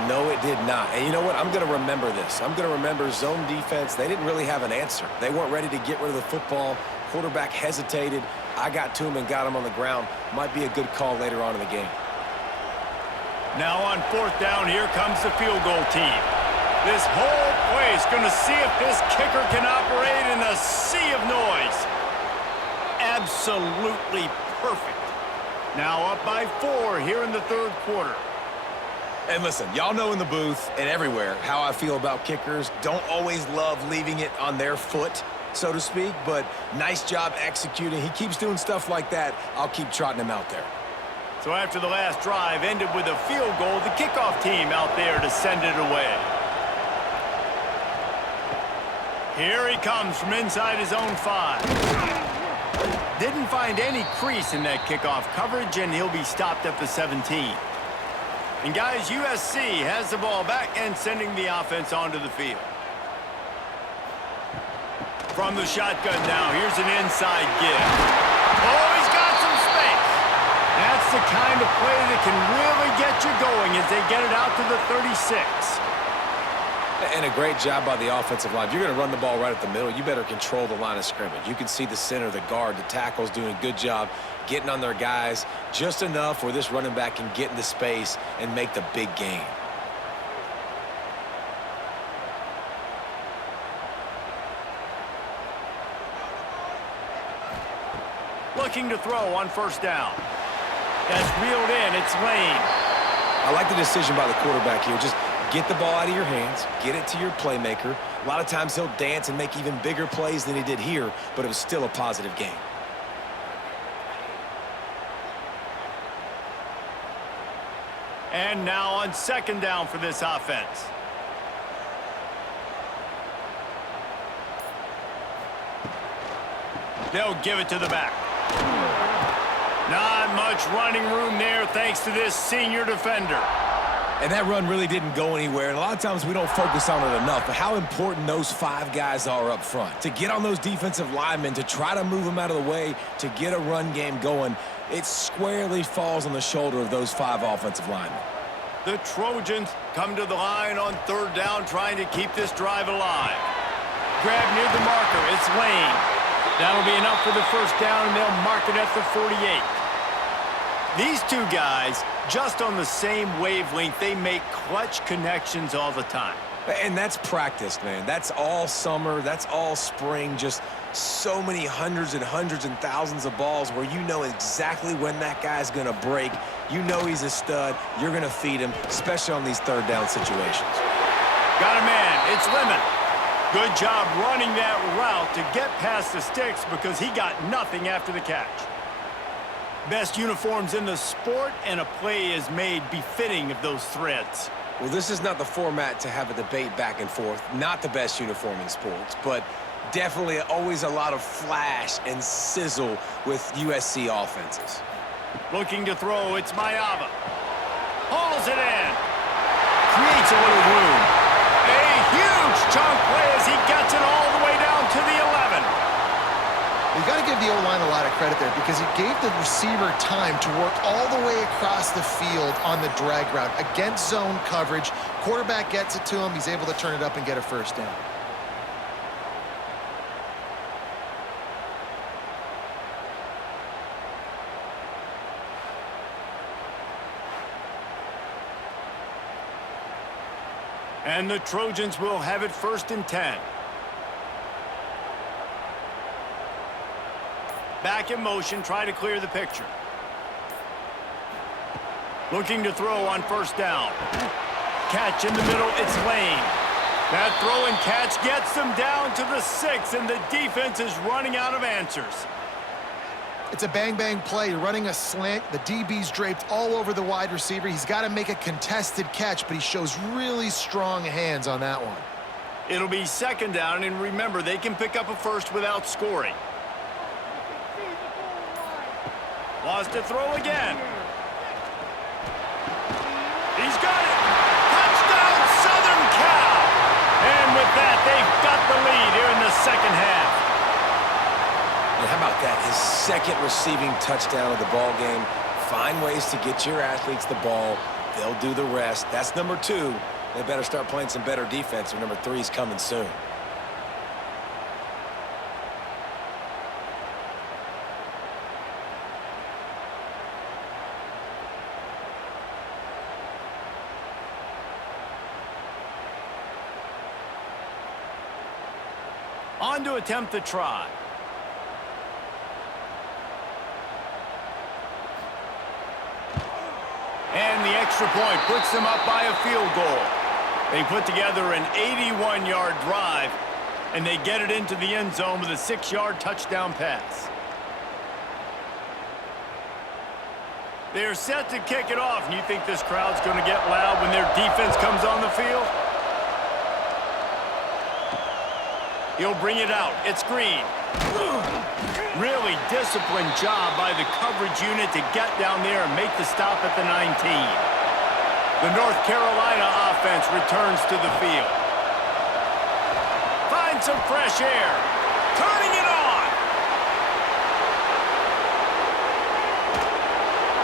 No, it did not. And you know what? I'm going to remember this. I'm going to remember zone defense. They didn't really have an answer. They weren't ready to get rid of the football. Quarterback hesitated. I got to him and got him on the ground. Might be a good call later on in the game. Now on 4th down, here comes the field goal team. This whole play is going to see if this kicker can operate in a sea of noise. Absolutely perfect. Now up by 4 here in the 3rd quarter. And listen, y'all know in the booth and everywhere how I feel about kickers. Don't always love leaving it on their foot, so to speak, but nice job executing. He keeps doing stuff like that. I'll keep trotting him out there. So after the last drive ended with a field goal, the kickoff team out there to send it away. Here he comes from inside his own 5. Didn't find any crease in that kickoff coverage, and he'll be stopped at the 17. And guys, USC has the ball back and sending the offense onto the field. From the shotgun now, here's an inside give. Oh, he's got some space. That's the kind of play that can really get you going as they get it out to the 36. And a great job by the offensive line. If you're going to run the ball right at the middle, you better control the line of scrimmage. You can see the center, the guard, the tackles doing a good job getting on their guys just enough where this running back can get into space and make the big gain. Looking to throw on 1st down. That's reeled in. It's Lane. I like the decision by the quarterback here. Just get the ball out of your hands, get it to your playmaker. A lot of times he'll dance and make even bigger plays than he did here, but it was still a positive game. And now on 2nd down for this offense. They'll give it to the back. Not much running room there thanks to this senior defender. And that run really didn't go anywhere. And a lot of times we don't focus on it enough, but how important those 5 guys are up front. To get on those defensive linemen, to try to move them out of the way, to get a run game going, it squarely falls on the shoulder of those 5 offensive linemen. The Trojans come to the line on 3rd down, trying to keep this drive alive. Grab near the marker. It's Lane. That'll be enough for the 1st down, and they'll mark it at the 48. These 2 guys, just on the same wavelength, they make clutch connections all the time. And that's practice, man. That's all summer. That's all spring. Just so many hundreds and thousands of balls where you know exactly when that guy's going to break. You know he's a stud. You're going to feed him, especially on these 3rd down situations. Got a man. It's Lemon. Good job running that route to get past the sticks because he got nothing after the catch. Best uniforms in the sport, and a play is made befitting of those threads. Well, this is not the format to have a debate back and forth. Not the best uniform in sports, but definitely always a lot of flash and sizzle with USC offenses. Looking to throw, it's Mayava. Hauls it in. Creates a little room. A huge chunk play as he gets it all the way down to the 11. You got to give the O-line a lot of credit there because he gave the receiver time to work all the way across the field on the drag route against zone coverage. Quarterback gets it to him. He's able to turn it up and get a 1st down. And the Trojans will have it 1st and 10. Back in motion, try to clear the picture. Looking to throw on 1st down. Catch in the middle, it's Lane. That throw and catch gets them down to the 6, and the defense is running out of answers. It's a bang-bang play. You're running a slant. The DB's draped all over the wide receiver. He's got to make a contested catch, but he shows really strong hands on that one. It'll be 2nd down, and remember, they can pick up a 1st without scoring. Lost to throw again. He's got it. Touchdown, Southern Cal. And with that, they've got the lead here in the 2nd half. And how about that? His 2nd receiving touchdown of the ball game. Find ways to get your athletes the ball. They'll do the rest. That's number 2. They better start playing some better defense, or number 3's coming soon. On to attempt the try. And the extra point puts them up by a field goal. They put together an 81-yard drive, and they get it into the end zone with a 6-yard touchdown pass. They're set to kick it off, and you think this crowd's going to get loud when their defense comes on the field? He'll bring it out. It's Green. Really disciplined job by the coverage unit to get down there and make the stop at the 19. The North Carolina offense returns to the field. Finds some fresh air. Turning it on.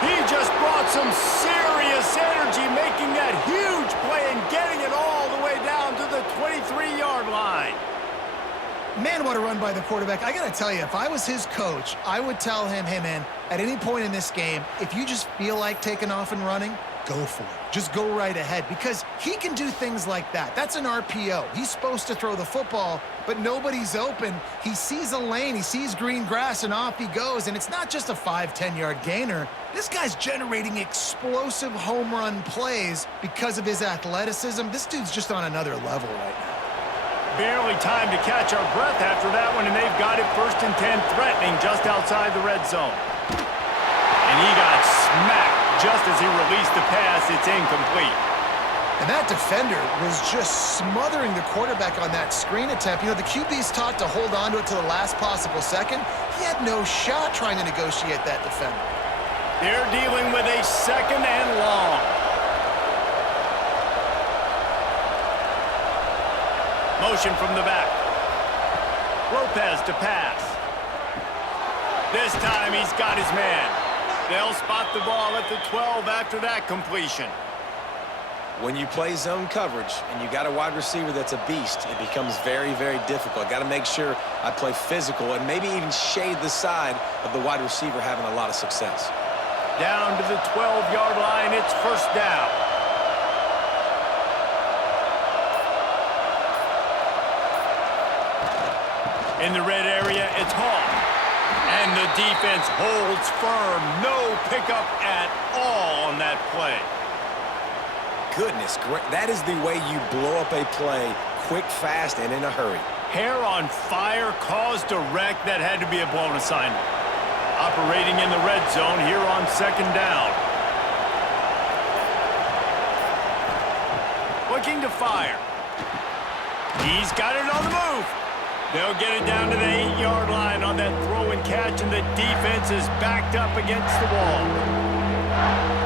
He just brought some serious energy, making that huge play and getting it all the way down to the 23-yard line. Man, what a run by the quarterback. I got to tell you, if I was his coach, I would tell him, hey, man, at any point in this game, if you just feel like taking off and running, go for it. Just go right ahead, because he can do things like that. That's an RPO. He's supposed to throw the football, but nobody's open. He sees a lane, he sees green grass, and off he goes. And it's not just a 5-10-yard gainer. This guy's generating explosive home run plays because of his athleticism. This dude's just on another level right now. Barely time to catch our breath after that one, and they've got it 1st and 10, threatening just outside the red zone. And he got smacked just as he released the pass. It's incomplete. And that defender was just smothering the quarterback on that screen attempt. You know, the QB's taught to hold on to it to the last possible second. He had no shot trying to negotiate that defender. They're dealing with a 2nd and long. Motion from the back. Lopez to pass. This time he's got his man. They'll spot the ball at the 12 after that completion. When you play zone coverage and you got a wide receiver that's a beast, it becomes very, very difficult. Got to make sure I play physical and maybe even shade the side of the wide receiver having a lot of success. Down to the 12-yard line, it's 1st down. In the red area, it's Hall. And the defense holds firm. No pickup at all on that play. Goodness, that is the way you blow up a play quick, fast, and in a hurry. Hair on fire, caused a wreck. That had to be a blown assignment. Operating in the red zone here on 2nd down. Looking to fire. He's got it on the move. They'll get it down to the 8-yard line on that throw and catch, and the defense is backed up against the wall.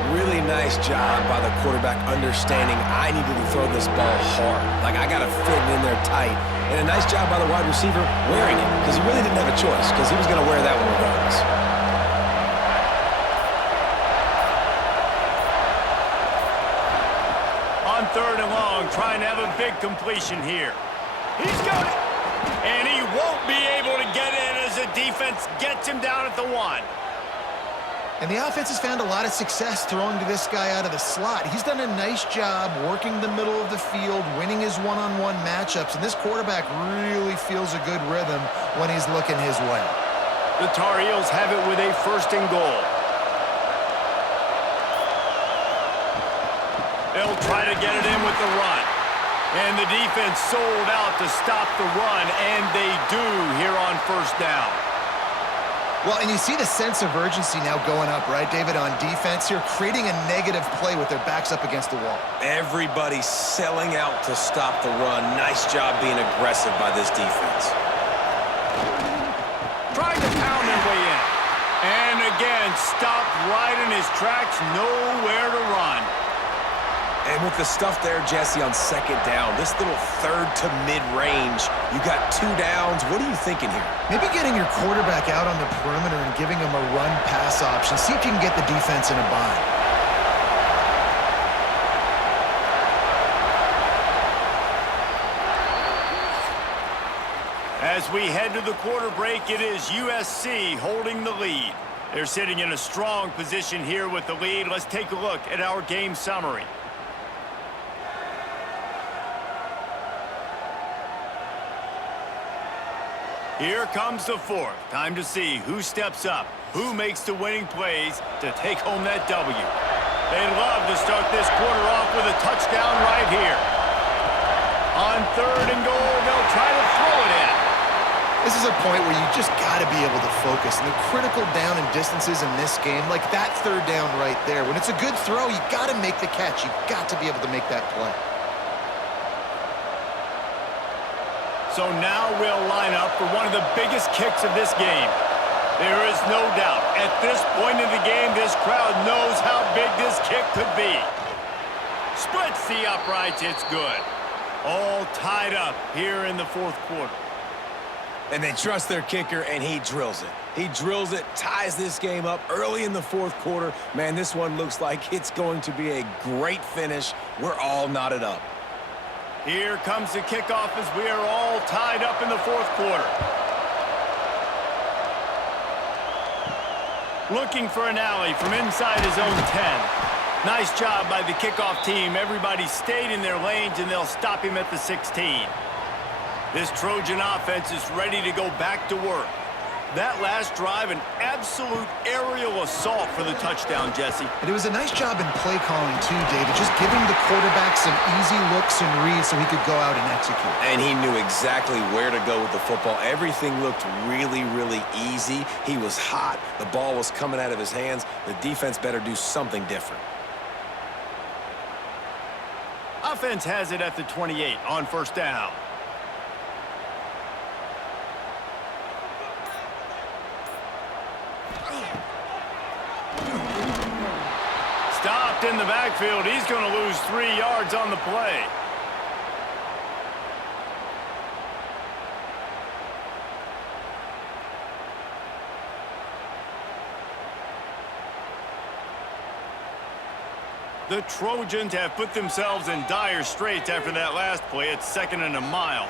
Really nice job by the quarterback understanding I needed to throw this ball hard. Like, I got to fit it in there tight. And a nice job by the wide receiver wearing it, because he really didn't have a choice, because he was going to wear that one regardless. On 3rd and long, trying to have a big completion here. He's got it. And he won't be able to get in as the defense gets him down at the 1. And the offense has found a lot of success throwing to this guy out of the slot. He's done a nice job working the middle of the field, winning his one-on-one matchups, and this quarterback really feels a good rhythm when he's looking his way. The Tar Heels have it with a 1st and goal. They'll try to get it in with the run. And the defense sold out to stop the run, and they do here on 1st down. Well, and you see the sense of urgency now going up, right, David, on defense here, creating a negative play with their backs up against the wall. Everybody's selling out to stop the run. Nice job being aggressive by this defense. Trying to pound their way in. And again, stopped right in his tracks, nowhere to run. And with the stuff there, Jesse, on 2nd down, this little 3rd to mid-range, you got 2 downs. What are you thinking here? Maybe getting your quarterback out on the perimeter and giving him a run-pass option. See if you can get the defense in a bind. As we head to the quarter break, it is USC holding the lead. They're sitting in a strong position here with the lead. Let's take a look at our game summary. Here comes the fourth. Time to see who steps up, who makes the winning plays to take home that W. They'd love to start this quarter off with a touchdown right here. On 3rd and goal, they'll try to throw it in. This is a point where you just got to be able to focus. And the critical down and distances in this game, like that 3rd down right there, when it's a good throw, you got to make the catch. You got to be able to make that play. So now we'll line up for one of the biggest kicks of this game. There is no doubt, at this point in the game, this crowd knows how big this kick could be. Splits the uprights, it's good. All tied up here in the 4th quarter. And they trust their kicker, and he drills it. He drills it, ties this game up early in the 4th quarter. Man, this one looks like it's going to be a great finish. We're all knotted up. Here comes the kickoff as we are all tied up in the 4th quarter. Looking for an alley from inside his own 10. Nice job by the kickoff team. Everybody stayed in their lanes, and they'll stop him at the 16. This Trojan offense is ready to go back to work. That last drive, an absolute aerial assault for the touchdown, Jesse. And it was a nice job in play calling too, David, just giving the quarterback some easy looks and reads so he could go out and execute. And he knew exactly where to go with the football. Everything looked really, really easy. He was hot. The ball was coming out of his hands. The defense better do something different. Offense has it at the 28 on 1st down. Stopped in the backfield. He's going to lose 3 yards on the play. The Trojans have put themselves in dire straits after that last play. It's 2nd and a mile.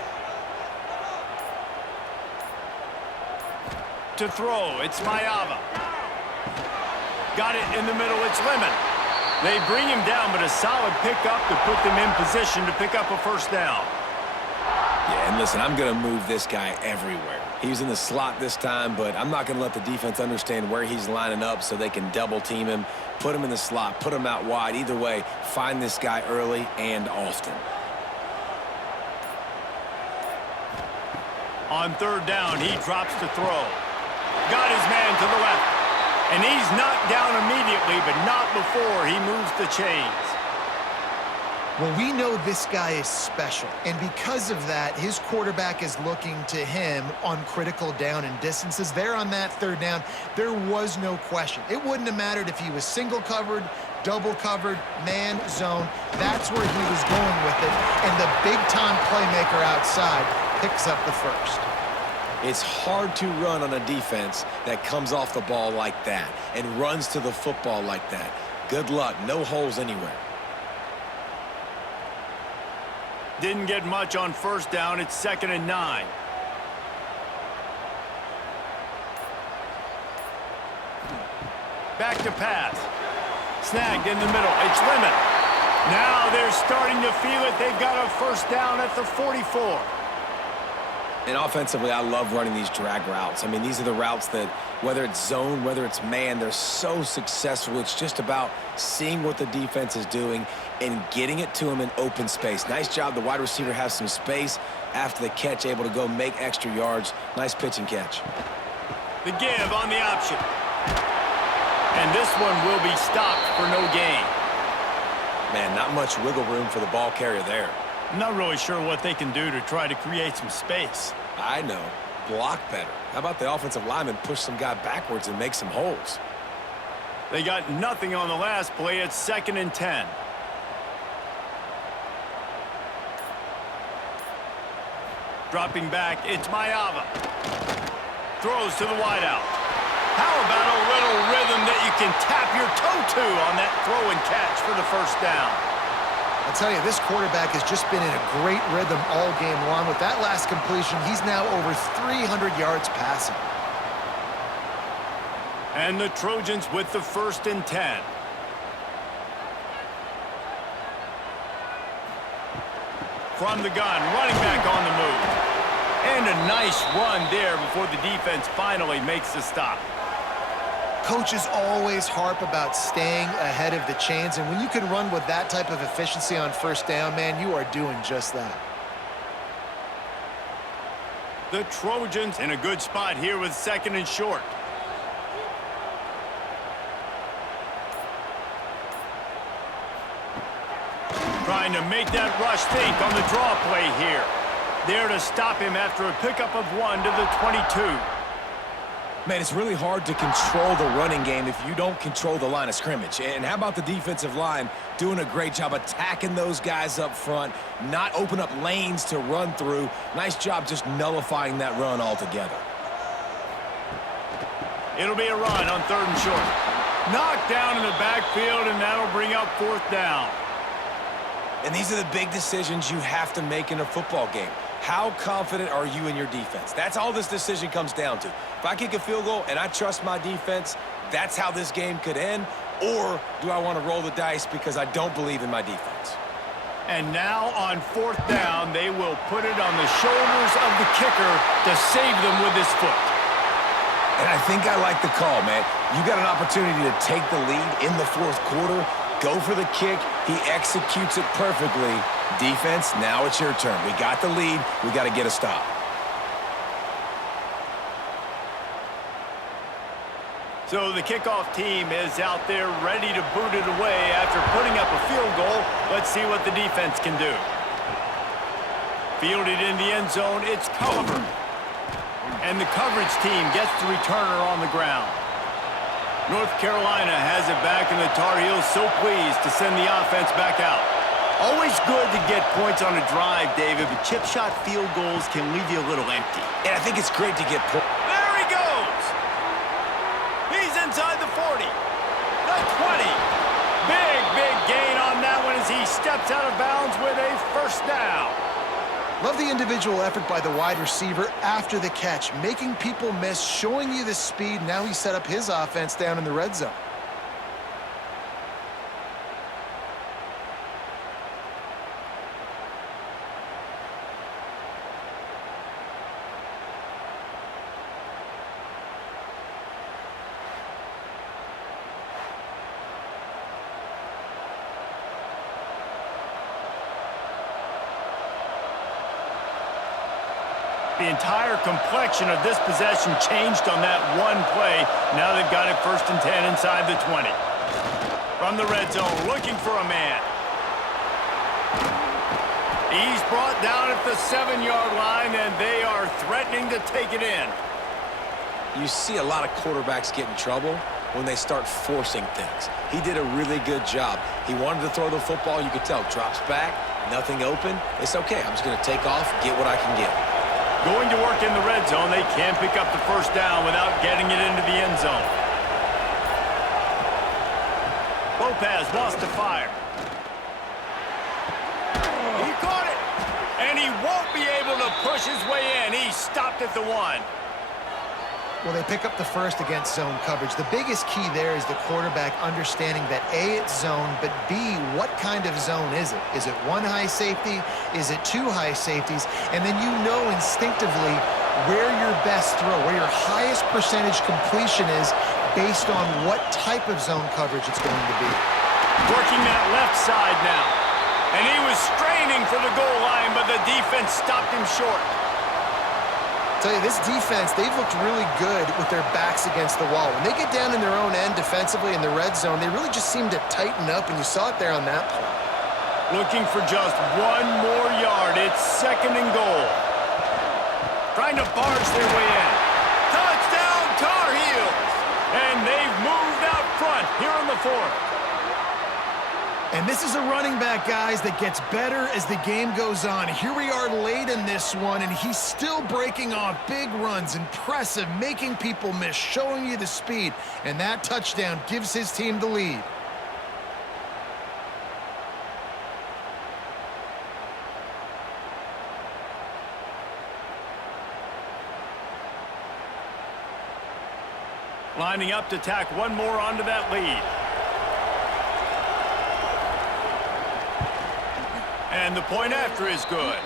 To throw, it's Mayava. Got it in the middle, it's Lemon. They bring him down, but a solid pickup to put them in position to pick up a 1st down. Yeah, and listen, I'm going to move this guy everywhere. He's in the slot this time, but I'm not going to let the defense understand where he's lining up so they can double team him, put him in the slot, put him out wide. Either way, find this guy early and often. On 3rd down, he drops to throw. Got his man to the left. And he's knocked down immediately, but not before he moves the chains. Well, we know this guy is special, and because of that, his quarterback is looking to him on critical down and distances. There on that 3rd down, there was no question. It wouldn't have mattered if he was single covered, double covered, man, zone. That's where he was going with it, and the big-time playmaker outside picks up the 1st. It's hard to run on a defense that comes off the ball like that and runs to the football like that. Good luck. No holes anywhere. Didn't get much on 1st down. It's 2nd and 9. Back to pass. Snagged in the middle. It's Lemon. Now they're starting to feel it. They've got a 1st down at the 44. And offensively, I love running these drag routes. I mean, these are the routes that, whether it's zone, whether it's man, they're so successful. It's just about seeing what the defense is doing and getting it to them in open space. Nice job. The wide receiver has some space after the catch, able to go make extra yards. Nice pitch and catch. The give on the option. And this one will be stopped for no gain. Man, not much wiggle room for the ball carrier there. I'm not really sure what they can do to try to create some space. I know. Block better. How about the offensive lineman push some guy backwards and make some holes? They got nothing on the last play. It's 2nd and 10. Dropping back, it's Mayava. Throws to the wideout. How about a little rhythm that you can tap your toe to on that throw and catch for the 1st down? I'll tell you, this quarterback has just been in a great rhythm all game long. With that last completion, he's now over 300 yards passing. And the Trojans with the 1st and 10. From the gun, running back on the move. And a nice run there before the defense finally makes the stop. Coaches always harp about staying ahead of the chains, and when you can run with that type of efficiency on 1st down, man, you are doing just that. The Trojans in a good spot here with 2nd and short. Trying to make that rush think on the draw play here. There to stop him after a pickup of 1 to the 22. Man, it's really hard to control the running game if you don't control the line of scrimmage. And how about the defensive line doing a great job attacking those guys up front, not open up lanes to run through. Nice job just nullifying that run altogether. It'll be a run on 3rd and short. Knocked down in the backfield, and that'll bring up 4th down. And these are the big decisions you have to make in a football game. How confident are you in your defense? That's all this decision comes down to. If I kick a field goal and I trust my defense, that's how this game could end. Or do I want to roll the dice because I don't believe in my defense? And now on 4th down, they will put it on the shoulders of the kicker to save them with his foot. And I think I like the call, man. You got an opportunity to take the lead in the 4th quarter. Go for the kick. He executes it perfectly. Defense, now it's your turn. We got the lead. We got to get a stop. So the kickoff team is out there ready to boot it away after putting up a field goal. Let's see what the defense can do. Fielded in the end zone, it's covered. And the coverage team gets the returner on the ground. North Carolina has it back, and the Tar Heels so pleased to send the offense back out. Always good to get points on a drive, David, but chip shot field goals can leave you a little empty. And I think it's great to get points. There he goes! He's inside the 40, the 20. Big gain on that one as he steps out of bounds with a 1st down. Love the individual effort by the wide receiver after the catch, making people miss, showing you the speed. Now he set up his offense down in the red zone. The entire complexion of this possession changed on that one play. Now they've got it 1st and 10 inside the 20. From the red zone, looking for a man. He's brought down at the 7-yard line, and they are threatening to take it in. You see a lot of quarterbacks get in trouble when they start forcing things. He did a really good job. He wanted to throw the football. You could tell. Drops back, nothing open. It's okay. I'm just going to take off, get what I can get. Going to work in the red zone, they can't pick up the 1st down without getting it into the end zone. Lopez wants to fire. He caught it, and he won't be able to push his way in. He stopped at the 1. Well, they pick up the 1st against zone coverage. The biggest key there is the quarterback understanding that A, it's zone, but B, what kind of zone is it? Is it 1 high safety? Is it 2 high safeties? And then you know instinctively where your best throw, where your highest percentage completion is based on what type of zone coverage it's going to be. Working that left side now. And he was straining for the goal line, but the defense stopped him short. Tell you, this defense, they've looked really good with their backs against the wall. When they get down in their own end defensively in the red zone, they really just seem to tighten up, and you saw it there on that play. Looking for just 1 more yard. It's 2nd and goal. Trying to barge their way in. Touchdown, Tar Heels! And they've moved out front here in the 4th. And this is a running back, guys, that gets better as the game goes on. Here we are late in this one, and he's still breaking off big runs. Impressive, making people miss, showing you the speed. And that touchdown gives his team the lead. Lining up to tack one more onto that lead. And the point after is good.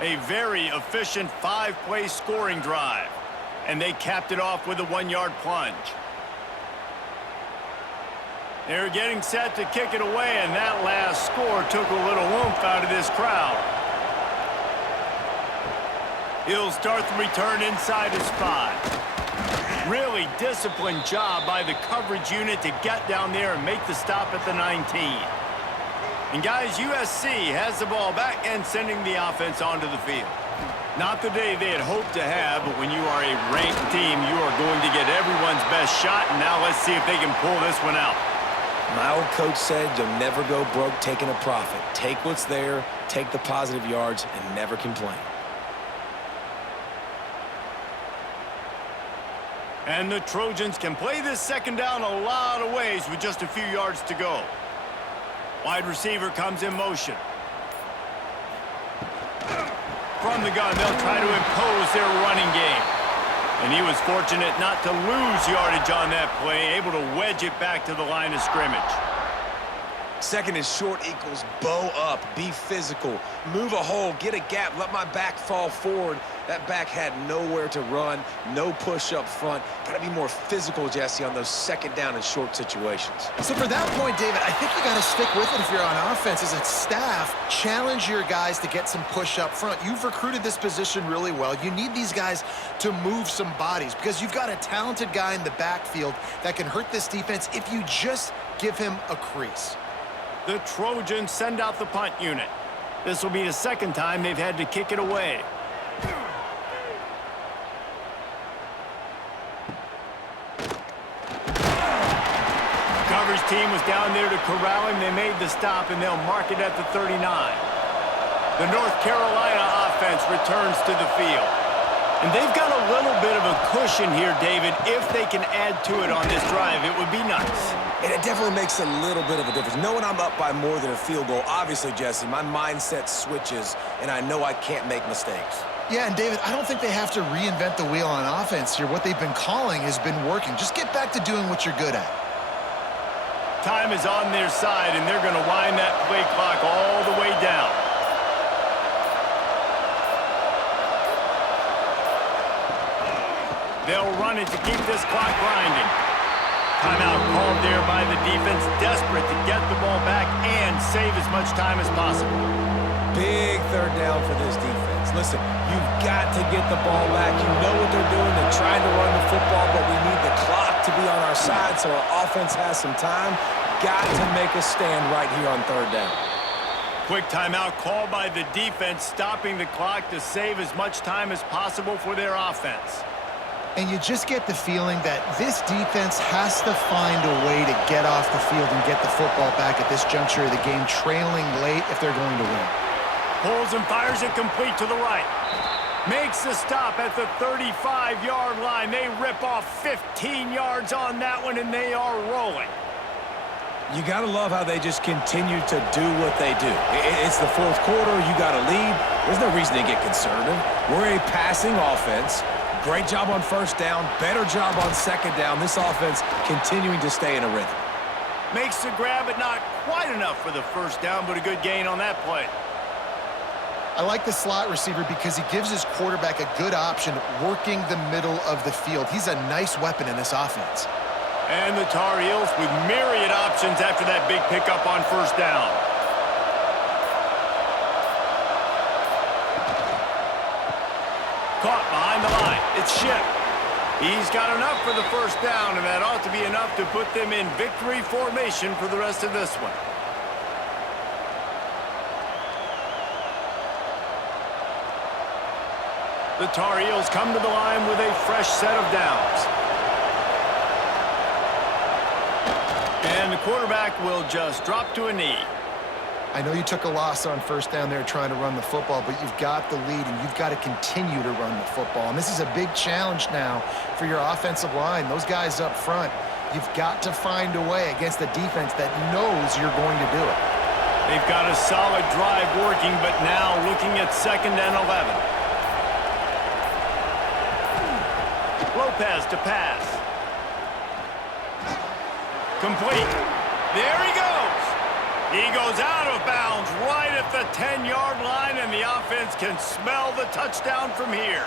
A very efficient 5-play scoring drive. And they capped it off with a 1-yard plunge. They're getting set to kick it away, and that last score took a little oomph out of this crowd. He'll start the return inside his spot. Really disciplined job by the coverage unit to get down there and make the stop at the 19. And guys, USC has the ball back and sending the offense onto the field. Not the day they had hoped to have, but when you are a ranked team, you are going to get everyone's best shot, and now let's see if they can pull this one out. My old coach said you'll never go broke taking a profit. Take what's there, take the positive yards, and never complain. And the Trojans can play this second down a lot of ways with just a few yards to go. Wide receiver comes in motion. From the gun, they'll try to impose their running game. And he was fortunate not to lose yardage on that play, able to wedge it back to the line of scrimmage. Second and short equals bow up, be physical, move a hole, get a gap, let my back fall forward. That back had nowhere to run, no push up front. Got to be more physical, Jesse, on those second down and short situations. So for that point, David, I think you got to stick with it if you're on offense. As a staff, challenge your guys to get some push up front. You've recruited this position really well. You need these guys to move some bodies because you've got a talented guy in the backfield that can hurt this defense if you just give him a crease. The Trojans send out the punt unit. This will be the second time they've had to kick it away. Coverage team was down there to corral him. They made the stop, and they'll mark it at the 39. The North Carolina offense returns to the field. And they've got a little bit of a cushion here, David. If they can add to it on this drive, it would be nice. And it definitely makes a little bit of a difference. Knowing I'm up by more than a field goal, obviously, Jesse, my mindset switches, and I know I can't make mistakes. Yeah, and David, I don't think they have to reinvent the wheel on offense here. What they've been calling has been working. Just get back to doing what you're good at. Time is on their side, and they're going to wind that play clock all the way down. They'll run it to keep this clock grinding. Timeout called there by the defense, desperate to get the ball back and save as much time as possible. Big third down for this defense. Listen, you've got to get the ball back. You know what they're doing. They're trying to run the football, but we need the clock to be on our side so our offense has some time. Got to make a stand right here on third down. Quick timeout called by the defense, stopping the clock to save as much time as possible for their offense. And you just get the feeling that this defense has to find a way to get off the field and get the football back at this juncture of the game, trailing late if they're going to win. Pulls and fires it complete to the right. Makes the stop at the 35-yard line. They rip off 15 yards on that one, and they are rolling. You got to love how they just continue to do what they do. It's the fourth quarter. You got a lead. There's no reason to get conservative. We're a passing offense. Great job on first down, better job on second down. This offense continuing to stay in a rhythm. Makes the grab, but not quite enough for the first down, but a good gain on that play. I like the slot receiver because he gives his quarterback a good option working the middle of the field. He's a nice weapon in this offense. And the Tar Heels with myriad options after that big pickup on first down. Caught behind the line. It's Ship. He's got enough for the first down, and that ought to be enough to put them in victory formation for the rest of this one. The Tar Heels come to the line with a fresh set of downs. And the quarterback will just drop to a knee. I know you took a loss on first down there trying to run the football, but you've got the lead, and you've got to continue to run the football. And this is a big challenge now for your offensive line. Those guys up front, you've got to find a way against a defense that knows you're going to do it. They've got a solid drive working, but now looking at 2nd and 11. Lopez to pass. Complete. There he goes. He goes out of bounds right at the 10-yard line, and the offense can smell the touchdown from here.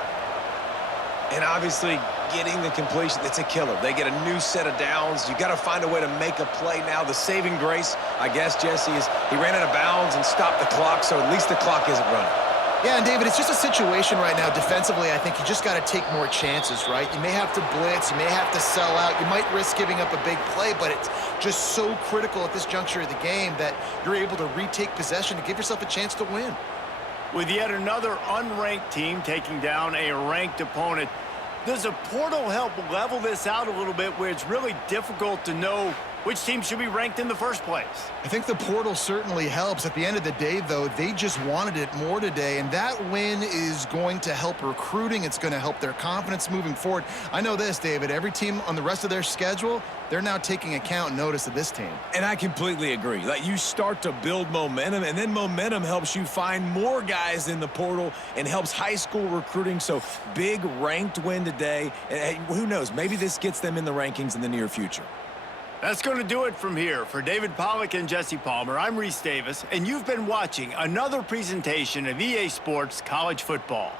And obviously, getting the completion, it's a killer. They get a new set of downs. You got to find a way to make a play now. The saving grace, I guess, Jesse, is he ran out of bounds and stopped the clock, so at least the clock isn't running. Yeah, and David, it's just a situation right now defensively. I think you just got to take more chances, right? You may have to blitz. You may have to sell out. You might risk giving up a big play, but it's just so critical at this juncture of the game that you're able to retake possession to give yourself a chance to win. With yet another unranked team taking down a ranked opponent, does a portal help level this out a little bit where it's really difficult to know which team should be ranked in the first place? I think the portal certainly helps. At the end of the day, though, they just wanted it more today, and that win is going to help recruiting. It's going to help their confidence moving forward. I know this, David, every team on the rest of their schedule, they're now taking account and notice of this team. And I completely agree. Like, you start to build momentum, and then momentum helps you find more guys in the portal and helps high school recruiting. So big ranked win today. And who knows, maybe this gets them in the rankings in the near future. That's going to do it from here. For David Pollack and Jesse Palmer, I'm Reese Davis, and you've been watching another presentation of EA Sports College Football.